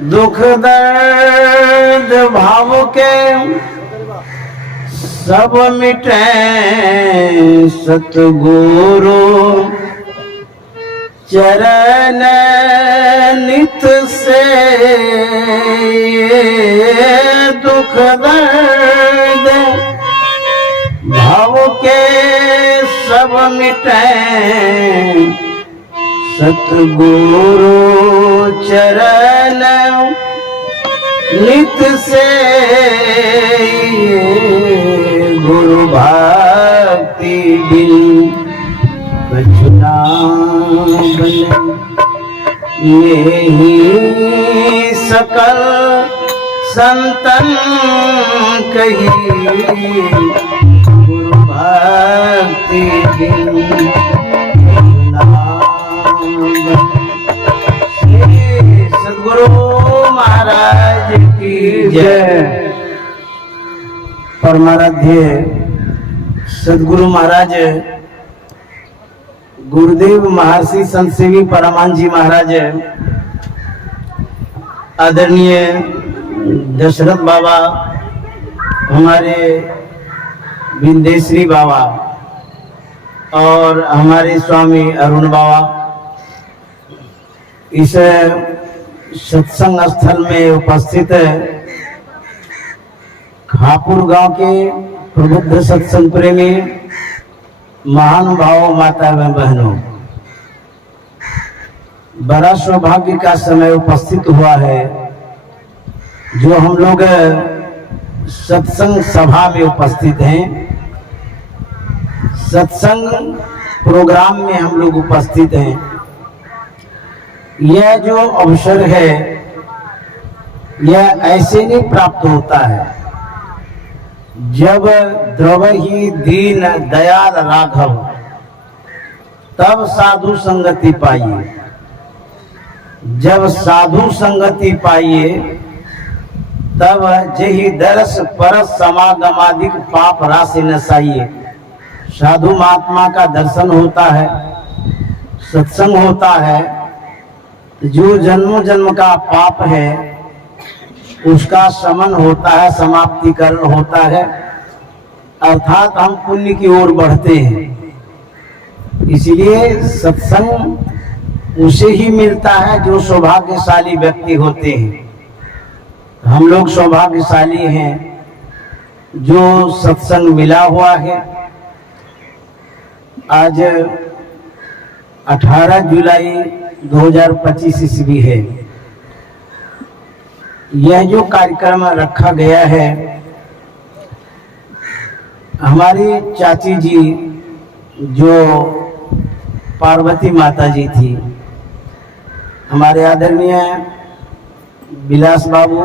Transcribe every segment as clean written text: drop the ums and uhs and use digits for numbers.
दुख दर्द भाव के सब मिटे सतगुरु चरण नित से। दुख दर्द भाव के सब मिटे सतगुरु चरण नित से। गुरु भक्ति बिन कछुना बने यही सकल संतन कही। गुरु भक्ति बिन सद्गुरु महाराज की जय। परमाराध्य सद्गुरु महाराज गुरुदेव महर्षि संत सेवी परमानंद जी महाराज, आदरणीय दशरथ बाबा, हमारे विंदेश्वरी बाबा और हमारे स्वामी अरुण बाबा इस सत्संग स्थल में उपस्थित खापुर गांव के प्रबुद्ध सत्संग प्रेमी महानुभावों, माता एवं बहनों, बड़ा सौभाग्य का समय उपस्थित हुआ है जो हम लोग सत्संग सभा में उपस्थित हैं। सत्संग प्रोग्राम में हम लोग उपस्थित हैं। यह जो अवसर है यह ऐसे नहीं प्राप्त होता है। जब द्रवही दीन दयाल राघव तब साधु संगति पाइए। जब साधु संगति पाइए तब जही दरस परस समागमादिक पाप राशि नसाइए। साधु महात्मा का दर्शन होता है, सत्संग होता है, जो जन्मों जन्म का पाप है उसका शमन होता है, समाप्तिकरण होता है, अर्थात हम पुण्य की ओर बढ़ते हैं। इसलिए सत्संग उसे ही मिलता है जो सौभाग्यशाली व्यक्ति होते हैं। हम लोग सौभाग्यशाली हैं जो सत्संग मिला हुआ है। आज 18 जुलाई 2025 ईस्वी है। यह जो कार्यक्रम रखा गया है, हमारी चाची जी जो पार्वती माता जी थी, हमारे आदरणीय विलास बाबू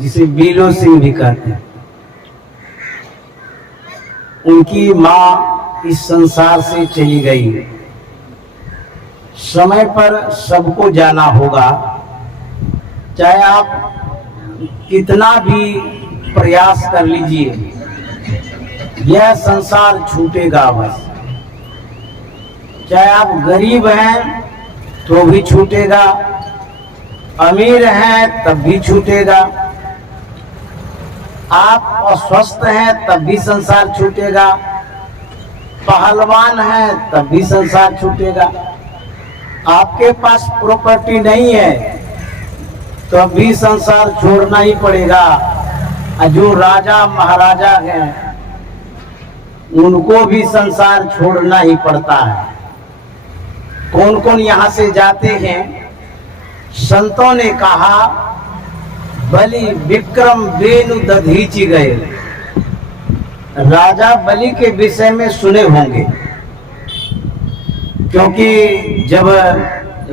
जिसे बीलो सिंह भी कहते हैं, उनकी माँ इस संसार से चली गई। समय पर सबको जाना होगा, चाहे आप कितना भी प्रयास कर लीजिए, यह संसार छूटेगा बस। चाहे आप गरीब हैं तो भी छूटेगा, अमीर हैं तब भी छूटेगा, आप अस्वस्थ हैं तब भी संसार छूटेगा, पहलवान हैं तब भी संसार छूटेगा। आपके पास प्रॉपर्टी नहीं है तो भी संसार छोड़ना ही पड़ेगा। जो राजा महाराजा हैं उनको भी संसार छोड़ना ही पड़ता है। कौन कौन यहाँ से जाते हैं? संतों ने कहा बलि विक्रम वेणु दधीचि गए। राजा बलि के विषय में सुने होंगे, क्योंकि जब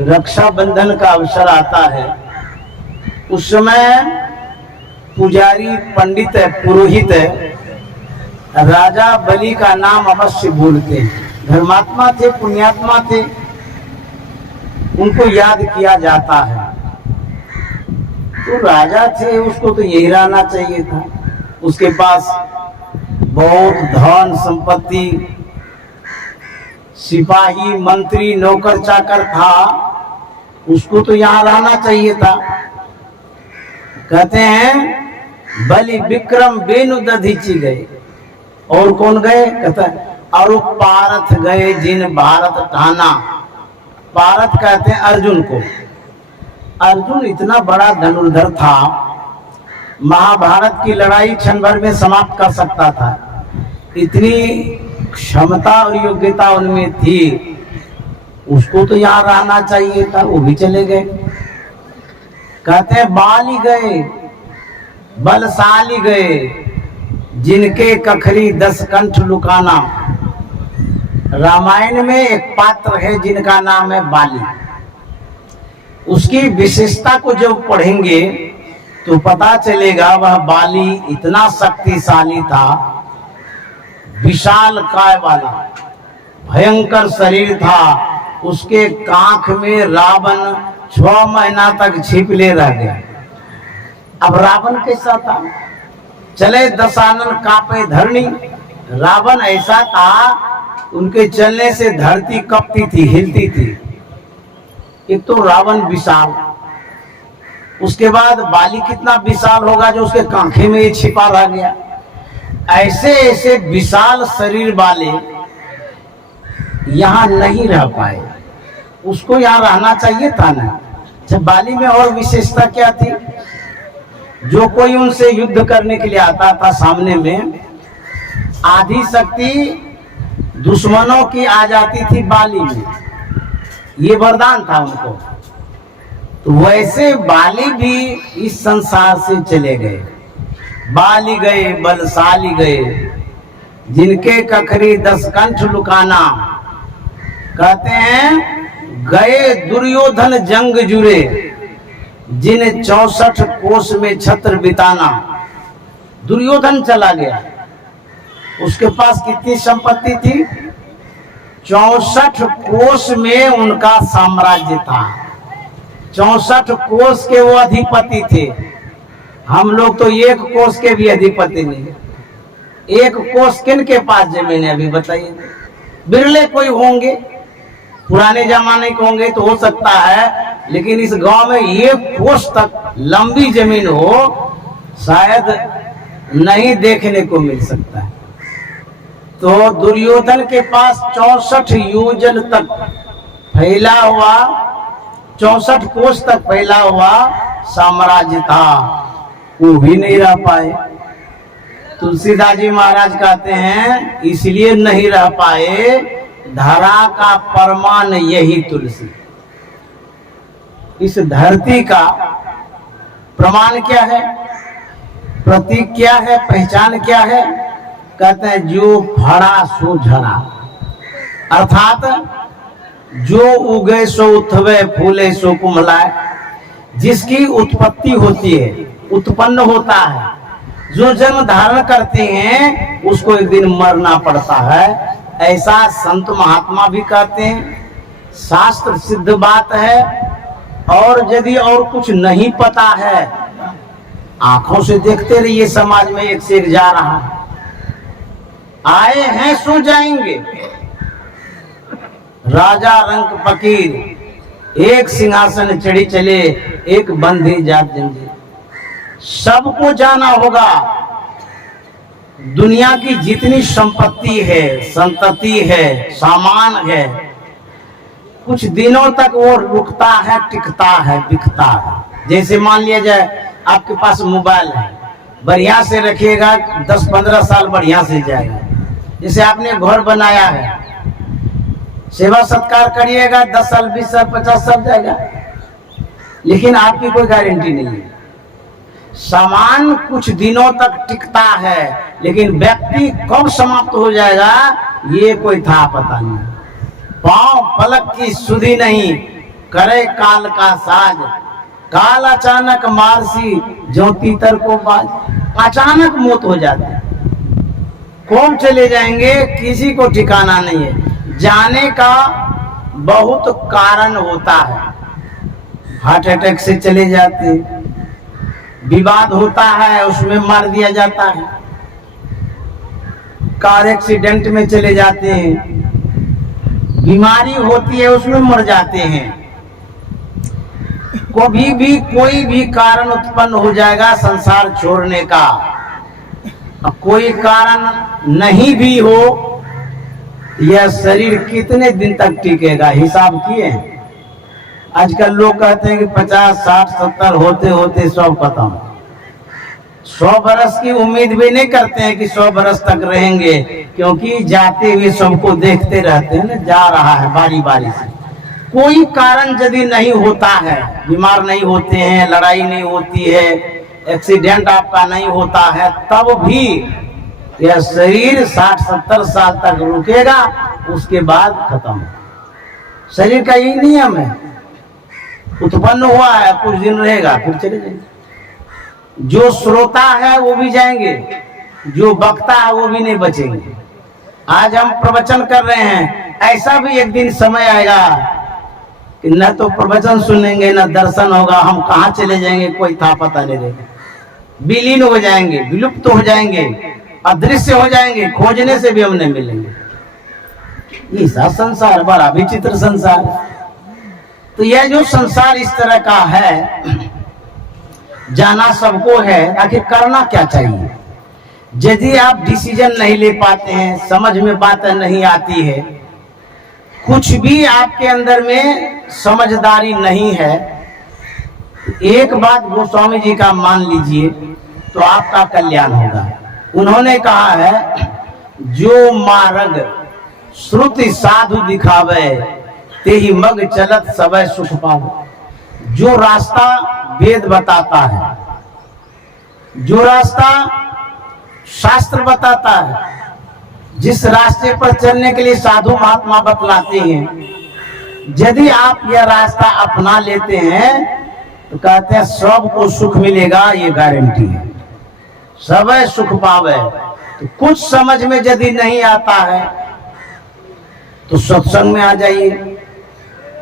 रक्षाबंधन का अवसर आता है उस समय पुजारी, पंडित, पुरोहित राजा बलि का नाम अवश्य बोलते हैं। धर्मात्मा थे, पुण्यात्मा थे, उनको याद किया जाता है। तो राजा थे, उसको तो यही रहना चाहिए था। उसके पास बहुत धन संपत्ति, सिपाही, मंत्री, नौकर चाकर था, उसको तो यहाँ रहना चाहिए था। कहते हैं बलि विक्रम बेनु दधीची गए। और कौन गए? कहता है और पारथ गए जिन भारत ठाना। पारथ कहते हैं अर्जुन को। अर्जुन इतना बड़ा धनुर्धर था, महाभारत की लड़ाई क्षण भर में समाप्त कर सकता था, इतनी क्षमता और योग्यता उनमें थी। उसको तो यहाँ रहना चाहिए था, वो भी चले गए। कहते हैं बाली गए बलशाली गए जिनके कखरी 10 कंठ लुकाना। रामायण में एक पात्र है जिनका नाम है बाली। उसकी विशेषता को जब पढ़ेंगे तो पता चलेगा वह बाली इतना शक्तिशाली था, विशाल काय वाला, भयंकर शरीर था। उसके कांख में रावण 6 महीना तक छिपले रह गया। अब रावण कैसा था? चले दशानन कांपे धरणी। रावण ऐसा था, उनके चलने से धरती कपती थी, हिलती थी। एक तो रावण विशाल, उसके बाद बाली कितना विशाल होगा जो उसके कांखे में ही छिपा रह गया। ऐसे ऐसे विशाल शरीर वाले यहाँ नहीं रह पाए। उसको यहाँ रहना चाहिए था ना। जब बाली में और विशेषता क्या थी? जो कोई उनसे युद्ध करने के लिए आता था सामने में, आधी शक्ति दुश्मनों की आ जाती थी बाली में। ये वरदान था उनको। तो वैसे बाली भी इस संसार से चले गए। बाली गए बलशाली गए जिनके कखरी 10 कंठ लुकाना। कहते हैं गए दुर्योधन जंग जुरे जिन 64 कोस में छत्र बिताना। दुर्योधन चला गया, उसके पास कितनी संपत्ति थी? 64 कोस में उनका साम्राज्य था। 64 कोस के वो अधिपति थे। हम लोग तो 1 कोस के भी अधिपति नहीं। 1 कोस किन के पास जमीन है अभी बताइए? बिरले कोई होंगे, पुराने जमाने के होंगे तो हो सकता है, लेकिन इस गांव में 1 कोस तक लंबी जमीन हो शायद नहीं देखने को मिल सकता है। तो दुर्योधन के पास 64 योजन तक फैला हुआ, 64 कोस तक फैला हुआ साम्राज्य था। वो भी नहीं रह पाए। तुलसीदास जी महाराज कहते हैं इसलिए नहीं रह पाए, धरा का प्रमाण यही तुलसी। इस धरती का प्रमाण क्या है, प्रतीक क्या है, पहचान क्या है? कहते हैं जो फड़ा सो झरा, अर्थात जो उगे सो उठवे, फूले सो कुम्हलाए। जिसकी उत्पत्ति होती है, उत्पन्न होता है, जो जन्म धारण करते हैं उसको एक दिन मरना पड़ता है। ऐसा संत महात्मा भी कहते हैं, शास्त्र सिद्ध बात है। और यदि और कुछ नहीं पता है, आंखों से देखते रहिए, समाज में एक से एक जा रहा है। आए हैं सो जाएंगे। राजा रंग फकीर, एक सिंहासन चढ़ी चले, एक बंधी जात जंजीर। सबको जाना होगा। दुनिया की जितनी संपत्ति है, संतति है, सामान है, कुछ दिनों तक वो रुकता है, टिकता है, बिकता है। जैसे मान लिया जाए आपके पास मोबाइल है, बढ़िया से रखिएगा 10-15 साल बढ़िया से जाएगा। जैसे आपने घर बनाया है, सेवा सत्कार करिएगा 10 साल, 20 साल, 50 साल जाएगा, लेकिन आपकी कोई गारंटी नहीं है। सामान कुछ दिनों तक टिकता है, लेकिन व्यक्ति कब समाप्त हो जाएगा ये कोई था पता नहीं। पांव पलक की सुधि नहीं, करे काल का साज। काल अचानक मारसी, जो तीतर को बाज। अचानक मौत हो जाती है, कौन चले जाएंगे किसी को ठिकाना नहीं है। जाने का बहुत कारण होता है। हार्ट अटैक से चले जाते, विवाद होता है उसमें मार दिया जाता है, कार एक्सीडेंट में चले जाते हैं, बीमारी होती है उसमें मर जाते हैं। कभी भी कोई भी कारण उत्पन्न हो जाएगा संसार छोड़ने का, कोई कारण नहीं भी हो, यह शरीर कितने दिन तक टिकेगा हिसाब किए? आजकल लोग कहते हैं कि 50, 60, 70 होते होते सब खत्म। 100 बरस की उम्मीद भी नहीं करते हैं कि 100 बरस तक रहेंगे, क्योंकि जाते हुए सबको देखते रहते हैं ना, जा रहा है बारी बारी से। कोई कारण यदि नहीं होता है, बीमार नहीं होते हैं, लड़ाई नहीं होती है, एक्सीडेंट आपका नहीं होता है, तब भी यह शरीर 60-70 साल तक रुकेगा, उसके बाद खत्म। शरीर का यही नियम है, उत्पन्न हुआ है, कुछ दिन रहेगा, फिर चले जाएंगे। जो श्रोता है वो भी जाएंगे, जो वक्ता है वो भी नहीं बचेंगे। आज हम प्रवचन कर रहे हैं, ऐसा भी एक दिन समय आएगा कि न तो प्रवचन सुनेंगे न दर्शन होगा, हम कहाँ चले जाएंगे कोई था पता नहीं रहेगा, विलीन हो जाएंगे, विलुप्त तो हो जाएंगे, अदृश्य हो जाएंगे, खोजने से भी हम नहीं मिलेंगे। ऐसा संसार बड़ा विचित्र संसार। तो यह जो संसार इस तरह का है, जाना सबको है, आखिर करना क्या चाहिए? यदि आप डिसीजन नहीं ले पाते हैं, समझ में बातें नहीं आती है, कुछ भी आपके अंदर में समझदारी नहीं है, एक बात गोस्वामी जी का मान लीजिए तो आपका कल्याण होगा। उन्होंने कहा है, जो मार्ग श्रुति साधु दिखावे, ते ही मग चलत सबय सुख पावे। जो रास्ता वेद बताता है, जो रास्ता शास्त्र बताता है, जिस रास्ते पर चलने के लिए साधु महात्मा बतलाते हैं, यदि आप यह रास्ता अपना लेते हैं तो कहते हैं सबको सुख मिलेगा, ये गारंटी है, सबय सुख पावे। तो कुछ समझ में यदि नहीं आता है तो सत्संग में आ जाइए,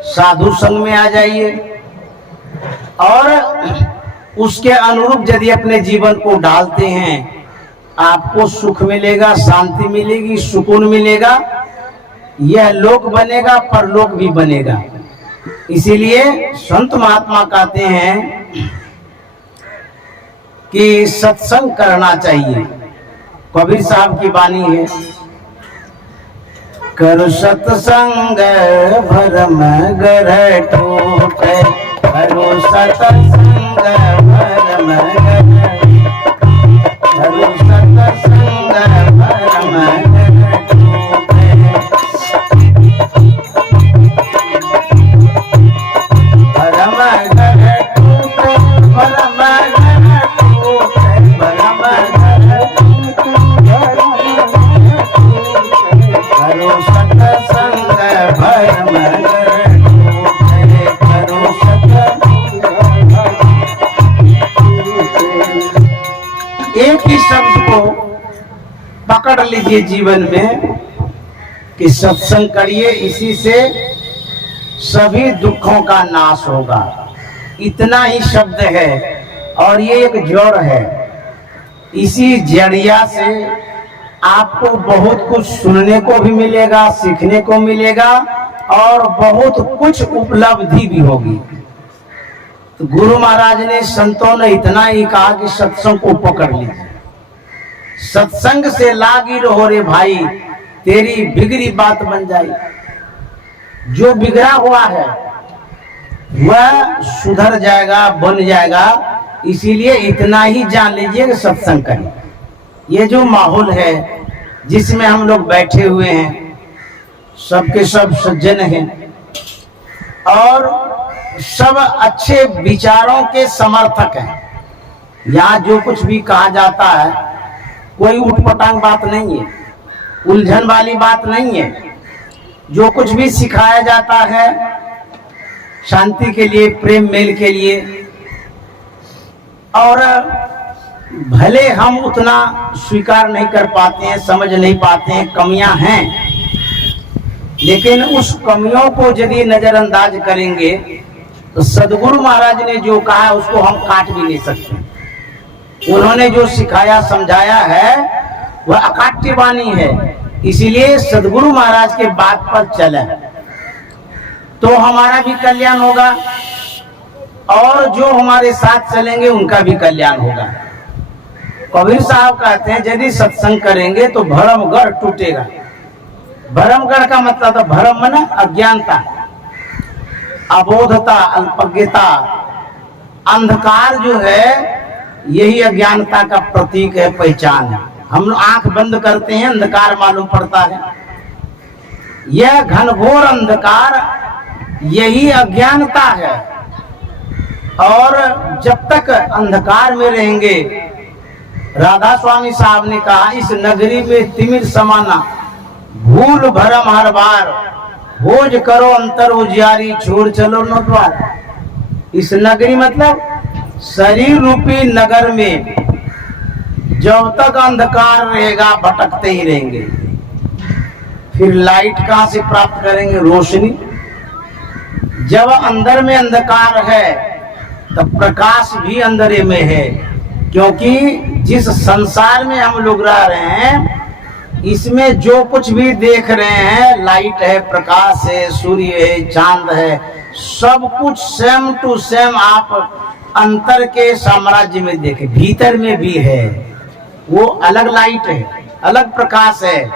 साधु संग में आ जाइए, और उसके अनुरूप यदि अपने जीवन को डालते हैं, आपको सुख मिलेगा, शांति मिलेगी, सुकून मिलेगा, यह लोक बनेगा, परलोक भी बनेगा। इसीलिए संत महात्मा कहते हैं कि सत्संग करना चाहिए। कबीर साहब की वाणी है, कर सत्संग भरम गर टूटे, करो सत्संग भरम गर, करो सत्संग भरम गर टूटे, भरम गर टूटे, भरम गर टूटे, भरम गर करो सत्संग भरम गर टूटे, करो सत्संग। एक ही शब्द को पकड़ लीजिए जीवन में कि सत्संग करिए, इसी से सभी दुखों का नाश होगा। इतना ही शब्द है और ये एक जड़ है। इसी जड़िया से आपको बहुत कुछ सुनने को भी मिलेगा, सीखने को मिलेगा, और बहुत कुछ उपलब्धि भी होगी। तो गुरु महाराज ने, संतों ने इतना ही कहा कि सत्संग को पकड़ लीजिए, सत्संग से लागी रहो रे भाई, तेरी बिगड़ी बात बन जाए। जो बिगड़ा हुआ है वह सुधर जाएगा, बन जाएगा। इसीलिए इतना ही जान लीजिए कि सत्संग करें। ये जो माहौल है जिसमें हम लोग बैठे हुए हैं, सबके सब सज्जन हैं और सब अच्छे विचारों के समर्थक हैं। यहाँ जो कुछ भी कहा जाता है कोई उटपटांग बात नहीं है, उलझन वाली बात नहीं है। जो कुछ भी सिखाया जाता है शांति के लिए, प्रेम मेल के लिए, और भले हम उतना स्वीकार नहीं कर पाते हैं, समझ नहीं पाते हैं, कमियां हैं, लेकिन उस कमियों को यदि नजरअंदाज करेंगे तो सदगुरु महाराज ने जो कहा उसको हम काट भी नहीं सकते। उन्होंने जो सिखाया समझाया है वह अकाट्य वाणी है। इसीलिए सदगुरु महाराज के बात पर चले तो हमारा भी कल्याण होगा और जो हमारे साथ चलेंगे उनका भी कल्याण होगा। कबीर साहब कहते हैं यदि सत्संग करेंगे तो भरमगढ़ टूटेगा। भरमगढ़ का मतलब भरम माने अज्ञानता, अबोधता, अल्पज्ञता, अंधकार जो है यही अज्ञानता का प्रतीक है, पहचान है। हम आंख बंद करते हैं, अंधकार मालूम पड़ता है। यह घनघोर अंधकार यही अज्ञानता है। और जब तक अंधकार में रहेंगे, राधा स्वामी साहब ने कहा इस नगरी में तिमिर समाना, भूल भरम हर बार, खोज करो अंतर उजियारी, छोड़ चलो न द्वार। इस नगरी मतलब शरीर रूपी नगर में जब तक अंधकार रहेगा भटकते ही रहेंगे। फिर लाइट कहां से प्राप्त करेंगे? रोशनी। जब अंदर में अंधकार है तब प्रकाश भी अंधेरे में है, क्योंकि जिस संसार में हम लोग रह रहे हैं इसमें जो कुछ भी देख रहे हैं, लाइट है, प्रकाश है, सूर्य है, चांद है, सब कुछ सेम टू सेम आप अंतर के साम्राज्य में देखें, भीतर में भी है। वो अलग लाइट है, अलग प्रकाश है,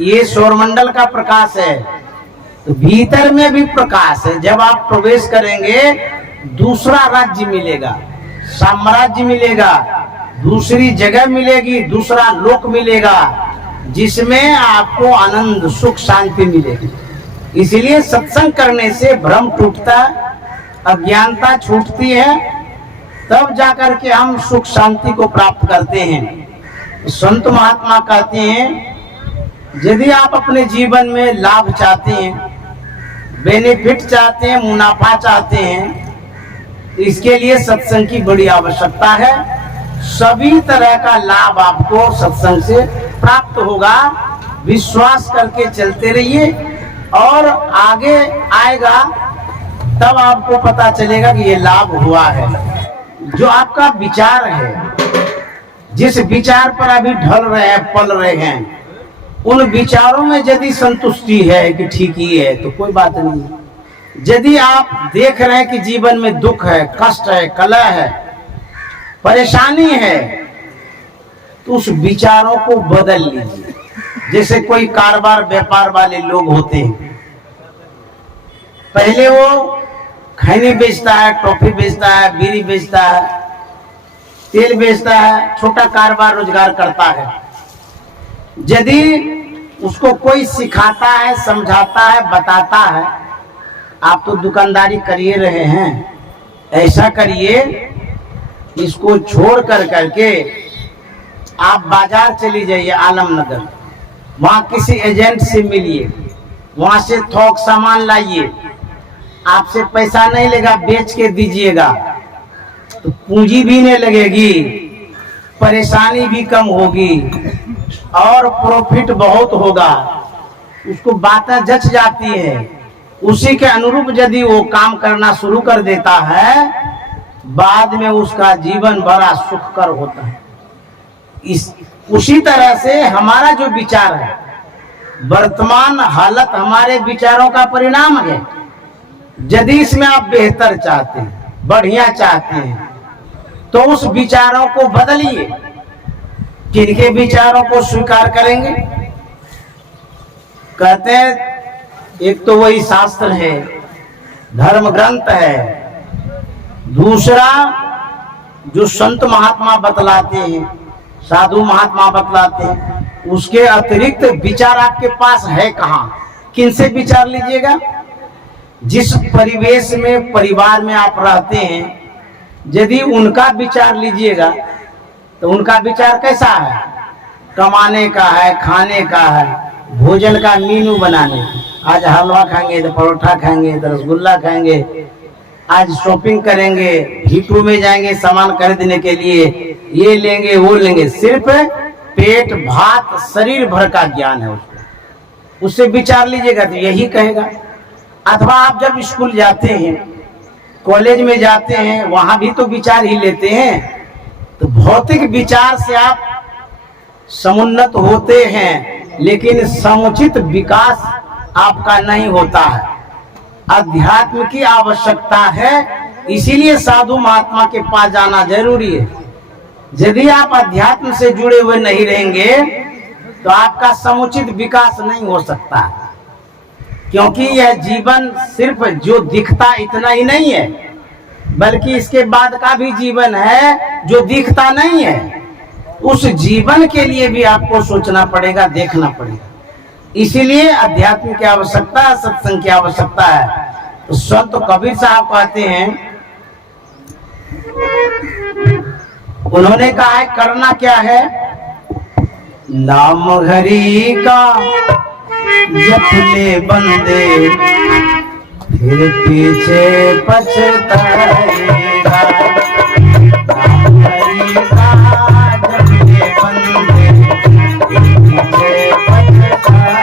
ये सौरमंडल का प्रकाश है, तो भीतर में भी प्रकाश है। जब आप प्रवेश करेंगे दूसरा राज्य मिलेगा, साम्राज्य मिलेगा, दूसरी जगह मिलेगी, दूसरा लोक मिलेगा, जिसमें आपको आनंद, सुख, शांति मिलेगी। इसलिए सत्संग करने से भ्रम टूटता, अज्ञानता छूटती है, तब जाकर के हम सुख शांति को प्राप्त करते हैं। संत महात्मा कहते हैं यदि आप अपने जीवन में लाभ चाहते हैं, बेनिफिट चाहते हैं, मुनाफा चाहते हैं, तो इसके लिए सत्संग की बड़ी आवश्यकता है। सभी तरह का लाभ आपको सत्संग से प्राप्त होगा। विश्वास करके चलते रहिए और आगे आएगा तब आपको पता चलेगा कि ये लाभ हुआ है। जो आपका विचार है, जिस विचार पर अभी ढल रहे हैं, पल रहे हैं, उन विचारों में यदि संतुष्टि है कि ठीक ही है तो कोई बात नहीं। यदि आप देख रहे हैं कि जीवन में दुख है, कष्ट है, कलह है, परेशानी है, तो उस विचारों को बदल लीजिए। जैसे कोई कारोबार व्यापार वाले लोग होते हैं, पहले वो खैनी बेचता है, टॉफी बेचता है, बीड़ी बेचता है, तेल बेचता है, छोटा कारोबार रोजगार करता है। यदि उसको कोई सिखाता है, समझाता है, बताता है, आप तो दुकानदारी करिए रहे हैं, ऐसा करिए, इसको छोड़ कर करके आप बाजार चली जाइए आलमनगर, वहां किसी एजेंट से मिलिए, वहां से थोक सामान लाइए, आपसे पैसा नहीं लेगा, बेच के दीजिएगा, तो पूंजी भी नहीं लगेगी, परेशानी भी कम होगी और प्रॉफिट बहुत होगा। उसको बातें जच जाती है, उसी के अनुरूप यदि वो काम करना शुरू कर देता है, बाद में उसका जीवन बड़ा सुखकर होता है। उसी तरह से हमारा जो विचार है, वर्तमान हालत हमारे विचारों का परिणाम है। यदि इसमें आप बेहतर चाहते हैं, बढ़िया चाहते हैं, तो उस विचारों को बदलिए। किनके विचारों को स्वीकार करेंगे? कहते हैं एक तो वही शास्त्र है, धर्म ग्रंथ है, दूसरा जो संत महात्मा बतलाते हैं, साधु महात्मा बतलाते हैं, उसके अतिरिक्त विचार आपके पास है कहाँ? किनसे विचार लीजिएगा? जिस परिवेश में, परिवार में आप रहते हैं, यदि उनका विचार लीजिएगा तो उनका विचार कैसा है? कमाने का है, खाने का है, भोजन का मेनू बनाने, आज हलवा खाएंगे तो परोठा खाएंगे तो रसगुल्ला खाएंगे, आज शॉपिंग करेंगे, हीटू में जाएंगे सामान खरीदने के लिए, ये लेंगे वो लेंगे, सिर्फ पेट भात शरीर भर का ज्ञान है उसको। उससे विचार लीजिएगा तो यही कहेगा। अथवा आप जब स्कूल जाते हैं, कॉलेज में जाते हैं, वहां भी तो विचार ही लेते हैं, तो भौतिक विचार से आप समुन्नत होते हैं, लेकिन समुचित विकास आपका नहीं होता है। अध्यात्म की आवश्यकता है, इसीलिए साधु महात्मा के पास जाना जरूरी है। यदि आप अध्यात्म से जुड़े हुए नहीं रहेंगे तो आपका समुचित विकास नहीं हो सकता, क्योंकि यह जीवन सिर्फ जो दिखता इतना ही नहीं है, बल्कि इसके बाद का भी जीवन है जो दिखता नहीं है। उस जीवन के लिए भी आपको सोचना पड़ेगा, देखना पड़ेगा। इसीलिए अध्यात्म की आवश्यकता है, सत्संग की आवश्यकता है। तो संत कबीर साहब कहते हैं, उन्होंने कहा है करना क्या है, नाम हरि का जप ले बंदे फिर पीछे पछताएगा। नाम हरि का जप ले बंदे फिर पीछे पछताएगा।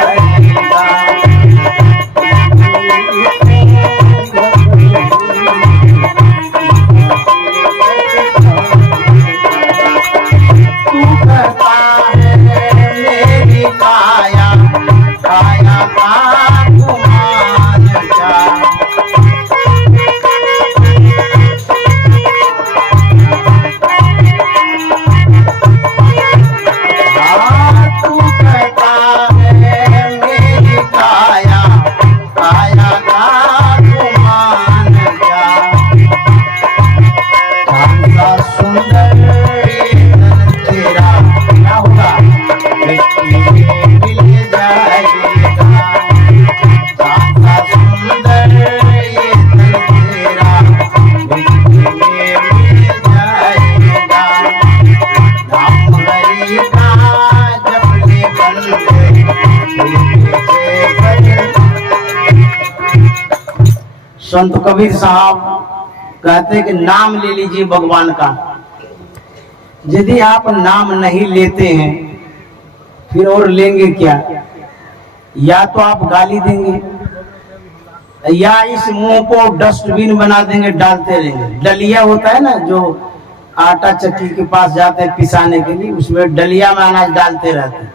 संत कबीर साहब कहते हैं कि नाम ले लीजिए भगवान का। यदि आप नाम नहीं लेते हैं फिर और लेंगे क्या? या तो आप गाली देंगे या इस मुंह को डस्टबिन बना देंगे, डालते रहेंगे। डलिया होता है ना, जो आटा चक्की के पास जाते हैं पिसाने के लिए, उसमें डलिया में अनाज डालते रहते हैं।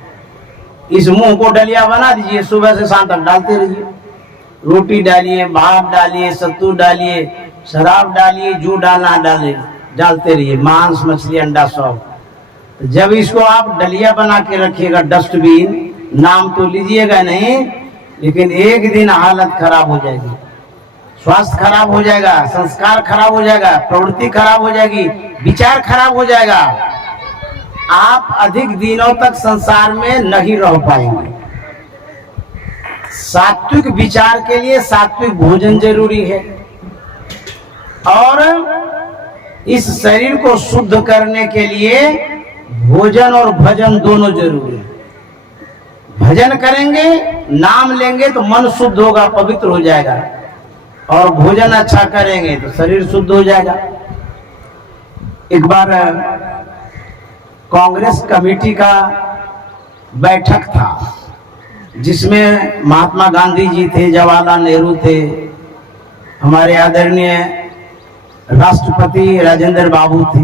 इस मुंह को डलिया बना दीजिए, सुबह से शाम तक डालते रहिए। रोटी डालिए, भात डालिए, सत्तू डालिए, शराब डालिए, जो डालना डालते रहिए, मांस मछली अंडा सब। तो जब इसको आप डलिया बना के रखिएगा, डस्टबिन, नाम तो लीजिएगा नहीं, लेकिन एक दिन हालत खराब हो जाएगी, स्वास्थ्य खराब हो जाएगा, संस्कार खराब हो जाएगा, प्रवृत्ति खराब हो जाएगी, विचार खराब हो जाएगा। आप अधिक दिनों तक संसार में नहीं रह पाएंगे। सात्विक विचार के लिए सात्विक भोजन जरूरी है, और इस शरीर को शुद्ध करने के लिए भोजन और भजन दोनों जरूरी है। भजन करेंगे, नाम लेंगे तो मन शुद्ध होगा, पवित्र हो जाएगा, और भोजन अच्छा करेंगे तो शरीर शुद्ध हो जाएगा। एक बार कांग्रेस कमेटी का बैठक था, जिसमें महात्मा गांधी जी थे, जवाहरलाल नेहरू थे, हमारे आदरणीय राष्ट्रपति राजेंद्र बाबू थे,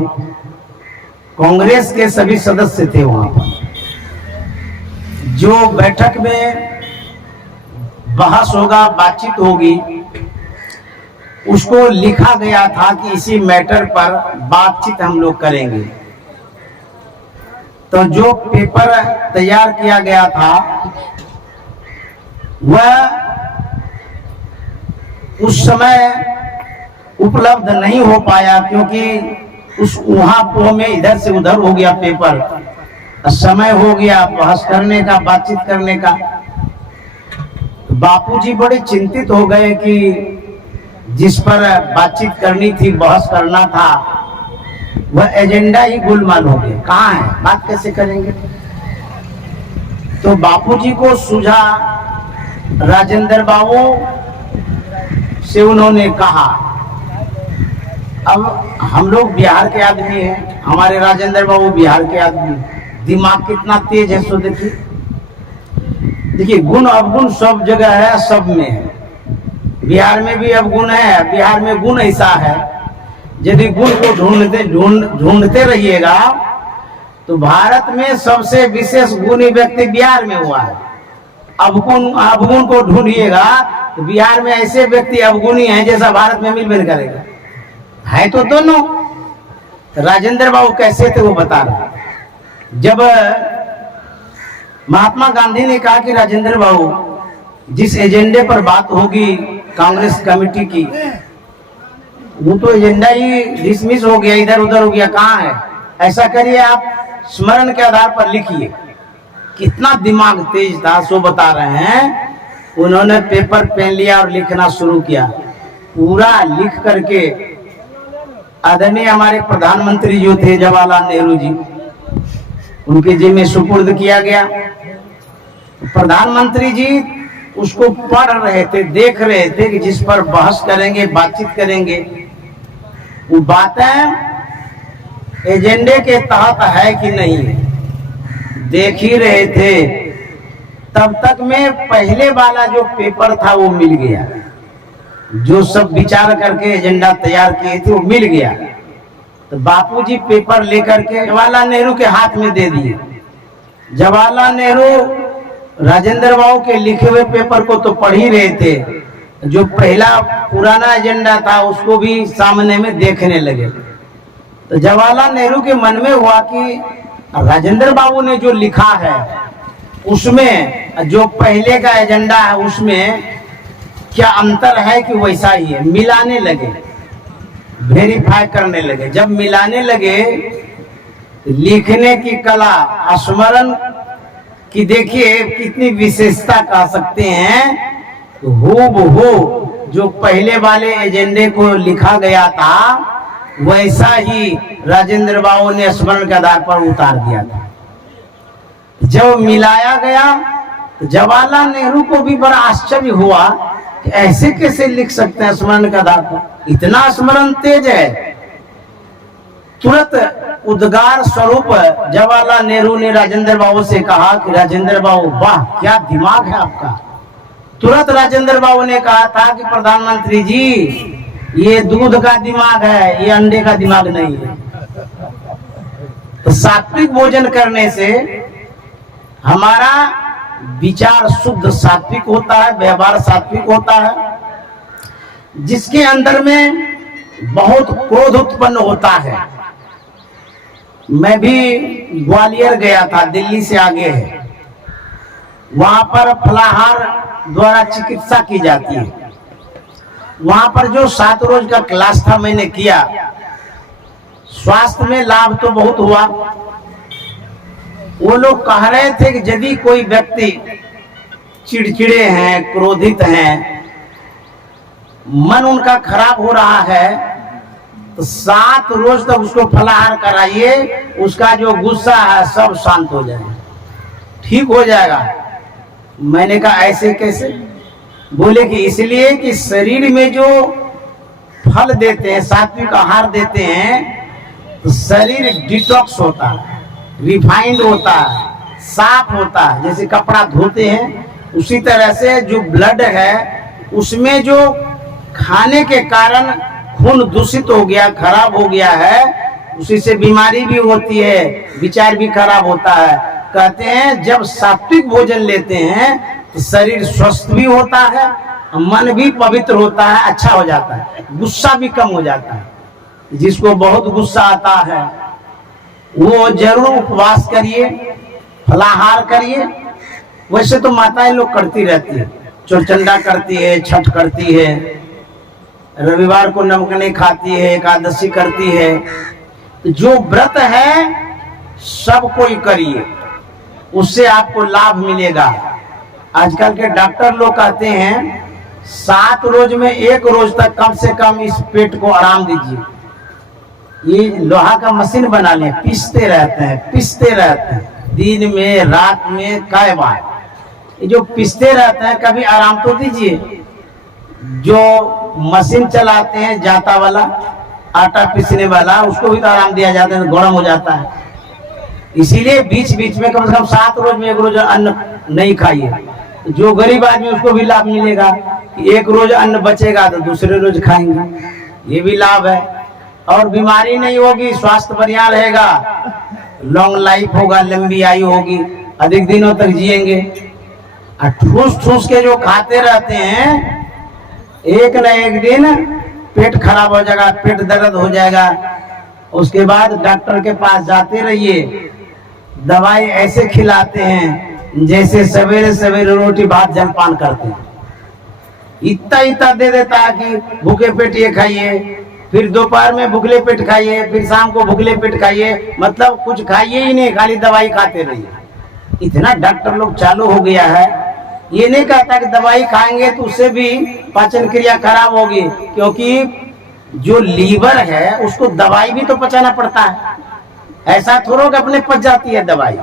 कांग्रेस के सभी सदस्य थे वहां पर। जो बैठक में बहस होगा, बातचीत होगी, उसको लिखा गया था कि इसी मैटर पर बातचीत हम लोग करेंगे। तो जो पेपर तैयार किया गया था वह उस समय उपलब्ध नहीं हो पाया, क्योंकि उस वहां में इधर से उधर हो गया पेपर, समय हो गया बहस करने का, बातचीत करने का। बापूजी बड़े चिंतित हो गए कि जिस पर बातचीत करनी थी, बहस करना था, वह एजेंडा ही गोलमाल हो गया, कहाँ है, बात कैसे करेंगे। तो बापूजी को सूझा, राजेंद्र बाबू से उन्होंने कहा, अब हम लोग बिहार के आदमी हैं, हमारे राजेंद्र बाबू बिहार के आदमी, दिमाग कितना तेज है सो देखिए। देखिए गुण अवगुण सब जगह है, सब में है। बिहार में भी अवगुण है, बिहार में गुण ऐसा है, यदि गुण को ढूंढते रहिएगा तो भारत में सबसे विशेष गुणी व्यक्ति बिहार में हुआ है। अवगुण को ढूंढिएगा तो बिहार में ऐसे व्यक्ति अवगुणी हैं जैसा भारत में मिल भी नहीं करेगा। है तो दोनों। राजेंद्र बाबू कैसे थे वो बता रहे। जब महात्मा गांधी ने कहा कि राजेंद्र बाबू जिस एजेंडे पर बात होगी कांग्रेस कमेटी की, वो तो एजेंडा ही डिसमिस हो गया, इधर उधर हो गया, कहाँ है? ऐसा करिए आप स्मरण के आधार पर लिखिए। कितना दिमाग तेज था सो बता रहे हैं। उन्होंने पेपर पेन लिया और लिखना शुरू किया। पूरा लिख करके आदरणीय हमारे प्रधानमंत्री जो थे जवाहरलाल नेहरू जी, उनके जिम्मे सुपुर्द किया गया। प्रधानमंत्री जी उसको पढ़ रहे थे, देख रहे थे कि जिस पर बहस करेंगे, बातचीत करेंगे, वो बातें एजेंडे के तहत है कि नहीं, देख ही रहे थे। तब तक में पहले वाला जो पेपर था वो मिल गया, जो सब विचार करके एजेंडा तैयार किए थे वो मिल गया। तो बापूजी पेपर लेकर के जवाहरलाल नेहरू के हाथ में दे दिए। जवाहरलाल नेहरू राजेंद्र बाबू के लिखे हुए पेपर को तो पढ़ ही रहे थे, जो पहला पुराना एजेंडा था उसको भी सामने में देखने लगे। तो जवाहरलाल नेहरू के मन में हुआ कि राजेंद्र बाबू ने जो लिखा है उसमें जो पहले का एजेंडा है उसमें क्या अंतर है कि वैसा ही है। मिलाने लगे, वेरीफाई करने लगे। जब मिलाने लगे, लिखने की कला, स्मरण की देखिए कितनी विशेषता कह सकते हैं। हूबहू जो पहले वाले एजेंडे को लिखा गया था वैसा ही राजेंद्र बाबू ने स्मरण के आधार पर उतार दिया था। जब मिलाया गया तो जवाहरलाल नेहरू को भी बड़ा आश्चर्य हुआ कि ऐसे कैसे लिख सकते हैं स्मरण के आधार पर, इतना स्मरण तेज है। तुरंत उद्गार स्वरूप जवाहरलाल नेहरू ने राजेंद्र बाबू से कहा कि राजेंद्र बाबू, वाह क्या दिमाग है आपका। तुरंत राजेंद्र बाबू ने कहा था कि प्रधानमंत्री जी, ये दूध का दिमाग है, ये अंडे का दिमाग नहीं है। तो सात्विक भोजन करने से हमारा विचार शुद्ध सात्विक होता है, व्यवहार सात्विक होता है। जिसके अंदर में बहुत क्रोध उत्पन्न होता है। मैं भी ग्वालियर गया था, दिल्ली से आगे है। वहां पर फलाहार द्वारा चिकित्सा की जाती है। वहां पर जो 7 रोज का क्लास था मैंने किया, स्वास्थ्य में लाभ तो बहुत हुआ। वो लोग कह रहे थे कि यदि कोई व्यक्ति चिड़चिड़े हैं, क्रोधित हैं, मन उनका खराब हो रहा है, तो 7 रोज तक उसको फलाहार कराइए, उसका जो गुस्सा है सब शांत हो जाएगा, ठीक हो जाएगा। मैंने कहा ऐसे कैसे? बोले कि इसलिए कि शरीर में जो फल देते हैं, सात्विक आहार देते हैं, तो शरीर डिटॉक्स होता है, रिफाइंड होता है, साफ होता है। जैसे कपड़ा धोते हैं उसी तरह से जो ब्लड है उसमें जो खाने के कारण खून दूषित हो गया, खराब हो गया है, उसी से बीमारी भी होती है, विचार भी खराब होता है। कहते हैं जब सात्विक भोजन लेते हैं तो शरीर स्वस्थ भी होता है, मन भी पवित्र होता है, अच्छा हो जाता है, गुस्सा भी कम हो जाता है। जिसको बहुत गुस्सा आता है वो जरूर उपवास करिए, फलाहार करिए। वैसे तो माताएं लोग करती रहती है, चौचंदा करती है, छठ करती है, रविवार को नमक नहीं खाती है, एकादशी करती है। तो जो व्रत है सब कोई करिए, उससे आपको लाभ मिलेगा। आजकल के डॉक्टर लोग कहते हैं 7 रोज में 1 रोज तक कम से कम इस पेट को आराम दीजिए। ये लोहा का मशीन बना लिया, पीसते रहते हैं दिन में रात में कई बार। ये जो पीसते रहते हैं, कभी आराम तो दीजिए। जो मशीन चलाते हैं जाता वाला, आटा पीसने वाला, उसको भी तो आराम दिया जाता है, गर्म हो जाता है। इसीलिए बीच बीच में कम से कम 7 रोज में 1 रोज अन्न नहीं खाइए। जो गरीब आदमी उसको भी लाभ मिलेगा कि 1 रोज अन्न बचेगा तो दूसरे रोज खाएंगे, ये भी लाभ है। और बीमारी नहीं होगी, स्वास्थ्य बढ़िया रहेगा, लॉन्ग लाइफ होगा, लंबी आयु होगी, अधिक दिनों तक जिएंगे। ठूस ठूस के जो खाते रहते हैं, एक न एक दिन पेट खराब हो जाएगा, पेट दर्द हो जाएगा। उसके बाद डॉक्टर के पास जाते रहिए, दवाई ऐसे खिलाते हैं जैसे सवेरे सवेरे रोटी भात जलपान करते हैं। इतना इतना दे देता है कि भूखे पेट ये खाइए, फिर दोपहर में भूखले पेट खाइए, फिर शाम को भूखले पेट खाइए, मतलब कुछ खाइए ही नहीं, खाली दवाई खाते रहिए। इतना डॉक्टर लोग चालू हो गया है। ये नहीं कहता कि दवाई खाएंगे तो उससे भी पाचन क्रिया खराब होगी, क्योंकि जो लीवर है उसको दवाई भी तो पचाना पड़ता है। ऐसा थोड़ा कि अपने पच जाती है दवाई।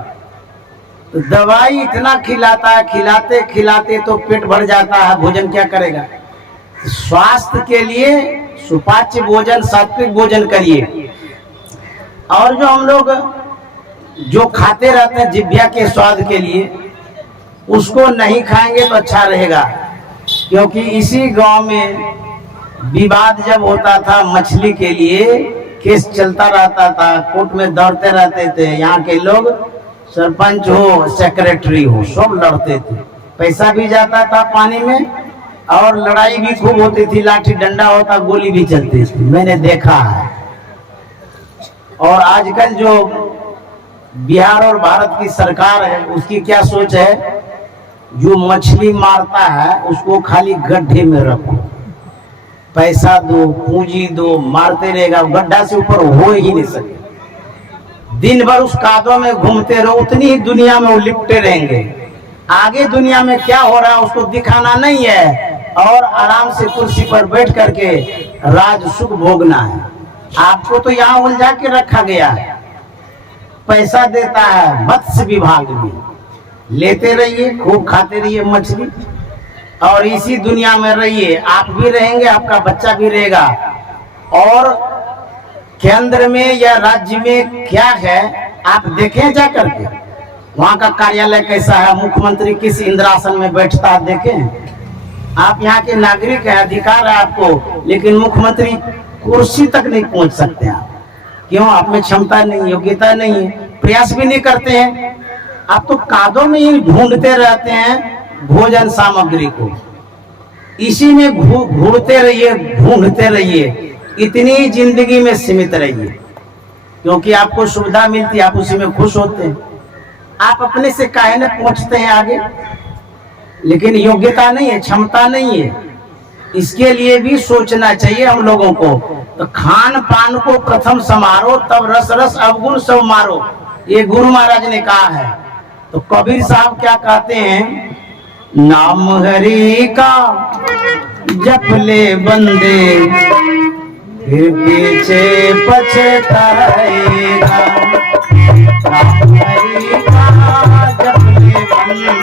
तो दवाई इतना खिलाता है, खिलाते खिलाते तो पेट भर जाता है, भोजन क्या करेगा। स्वास्थ्य के लिए सुपाच्य भोजन, सात्विक भोजन करिए। और जो हम लोग जो खाते रहते हैं जिभ्या के स्वाद के लिए, उसको नहीं खाएंगे तो अच्छा रहेगा। क्योंकि इसी गांव में विवाद जब होता था मछली के लिए, केस चलता रहता था, कोर्ट में दौड़ते रहते थे, यहाँ के लोग सरपंच हो सेक्रेटरी हो सब लड़ते थे, पैसा भी जाता था पानी में और लड़ाई भी खूब होती थी, लाठी डंडा होता, गोली भी चलती थी, मैंने देखा है। और आजकल जो बिहार और भारत की सरकार है उसकी क्या सोच है, जो मछली मारता है उसको खाली गड्ढे में रखो, पैसा दो, पूंजी दो, मारते रहेगा, गड्ढा से ऊपर हो ही नहीं सके। दिन भर उस कादों में घूमते रहो, उतनी ही दुनिया में वो लिपटे रहेंगे। आगे दुनिया में क्या हो रहा है उसको दिखाना नहीं है, और आराम से कुर्सी पर बैठ करके राज सुख भोगना है। आपको तो यहाँ उलझा के रखा गया है। पैसा देता है मत्स्य विभाग में, लेते रहिए, खूब खाते रहिए मछली, और इसी दुनिया में रहिए। आप भी रहेंगे, आपका बच्चा भी रहेगा। और केंद्र में या राज्य में क्या है आप देखें जा करके, वहां का कार्यालय कैसा है, मुख्यमंत्री किस इंद्रासन में बैठता है देखें। आप यहाँ के नागरिक हैं, अधिकार है आपको, लेकिन मुख्यमंत्री कुर्सी तक नहीं पहुंच सकते आप। क्यों? आप में क्षमता नहीं, योग्यता नहीं है, प्रयास भी नहीं करते हैं। आप तो कादों में ही ढूंढते रहते हैं भोजन सामग्री को, इसी में घूरते रहिए, ढूंढते रहिए, इतनी जिंदगी में सीमित रहिए। क्योंकि आपको सुविधा मिलती है, आप उसी में खुश होते हैं। आप अपने से काहे न पहुंचते हैं आगे, लेकिन योग्यता नहीं है, क्षमता नहीं है। इसके लिए भी सोचना चाहिए हम लोगों को। तो खान पान को प्रथम समारो, तब रस रस अवगुण सब मारो, ये गुरु महाराज ने कहा है। तो कबीर साहब क्या कहते हैं, नाम हरि का जप ले बंदे, फिर पीछे पछताएगा। नाम हरि का जप ले बंदे,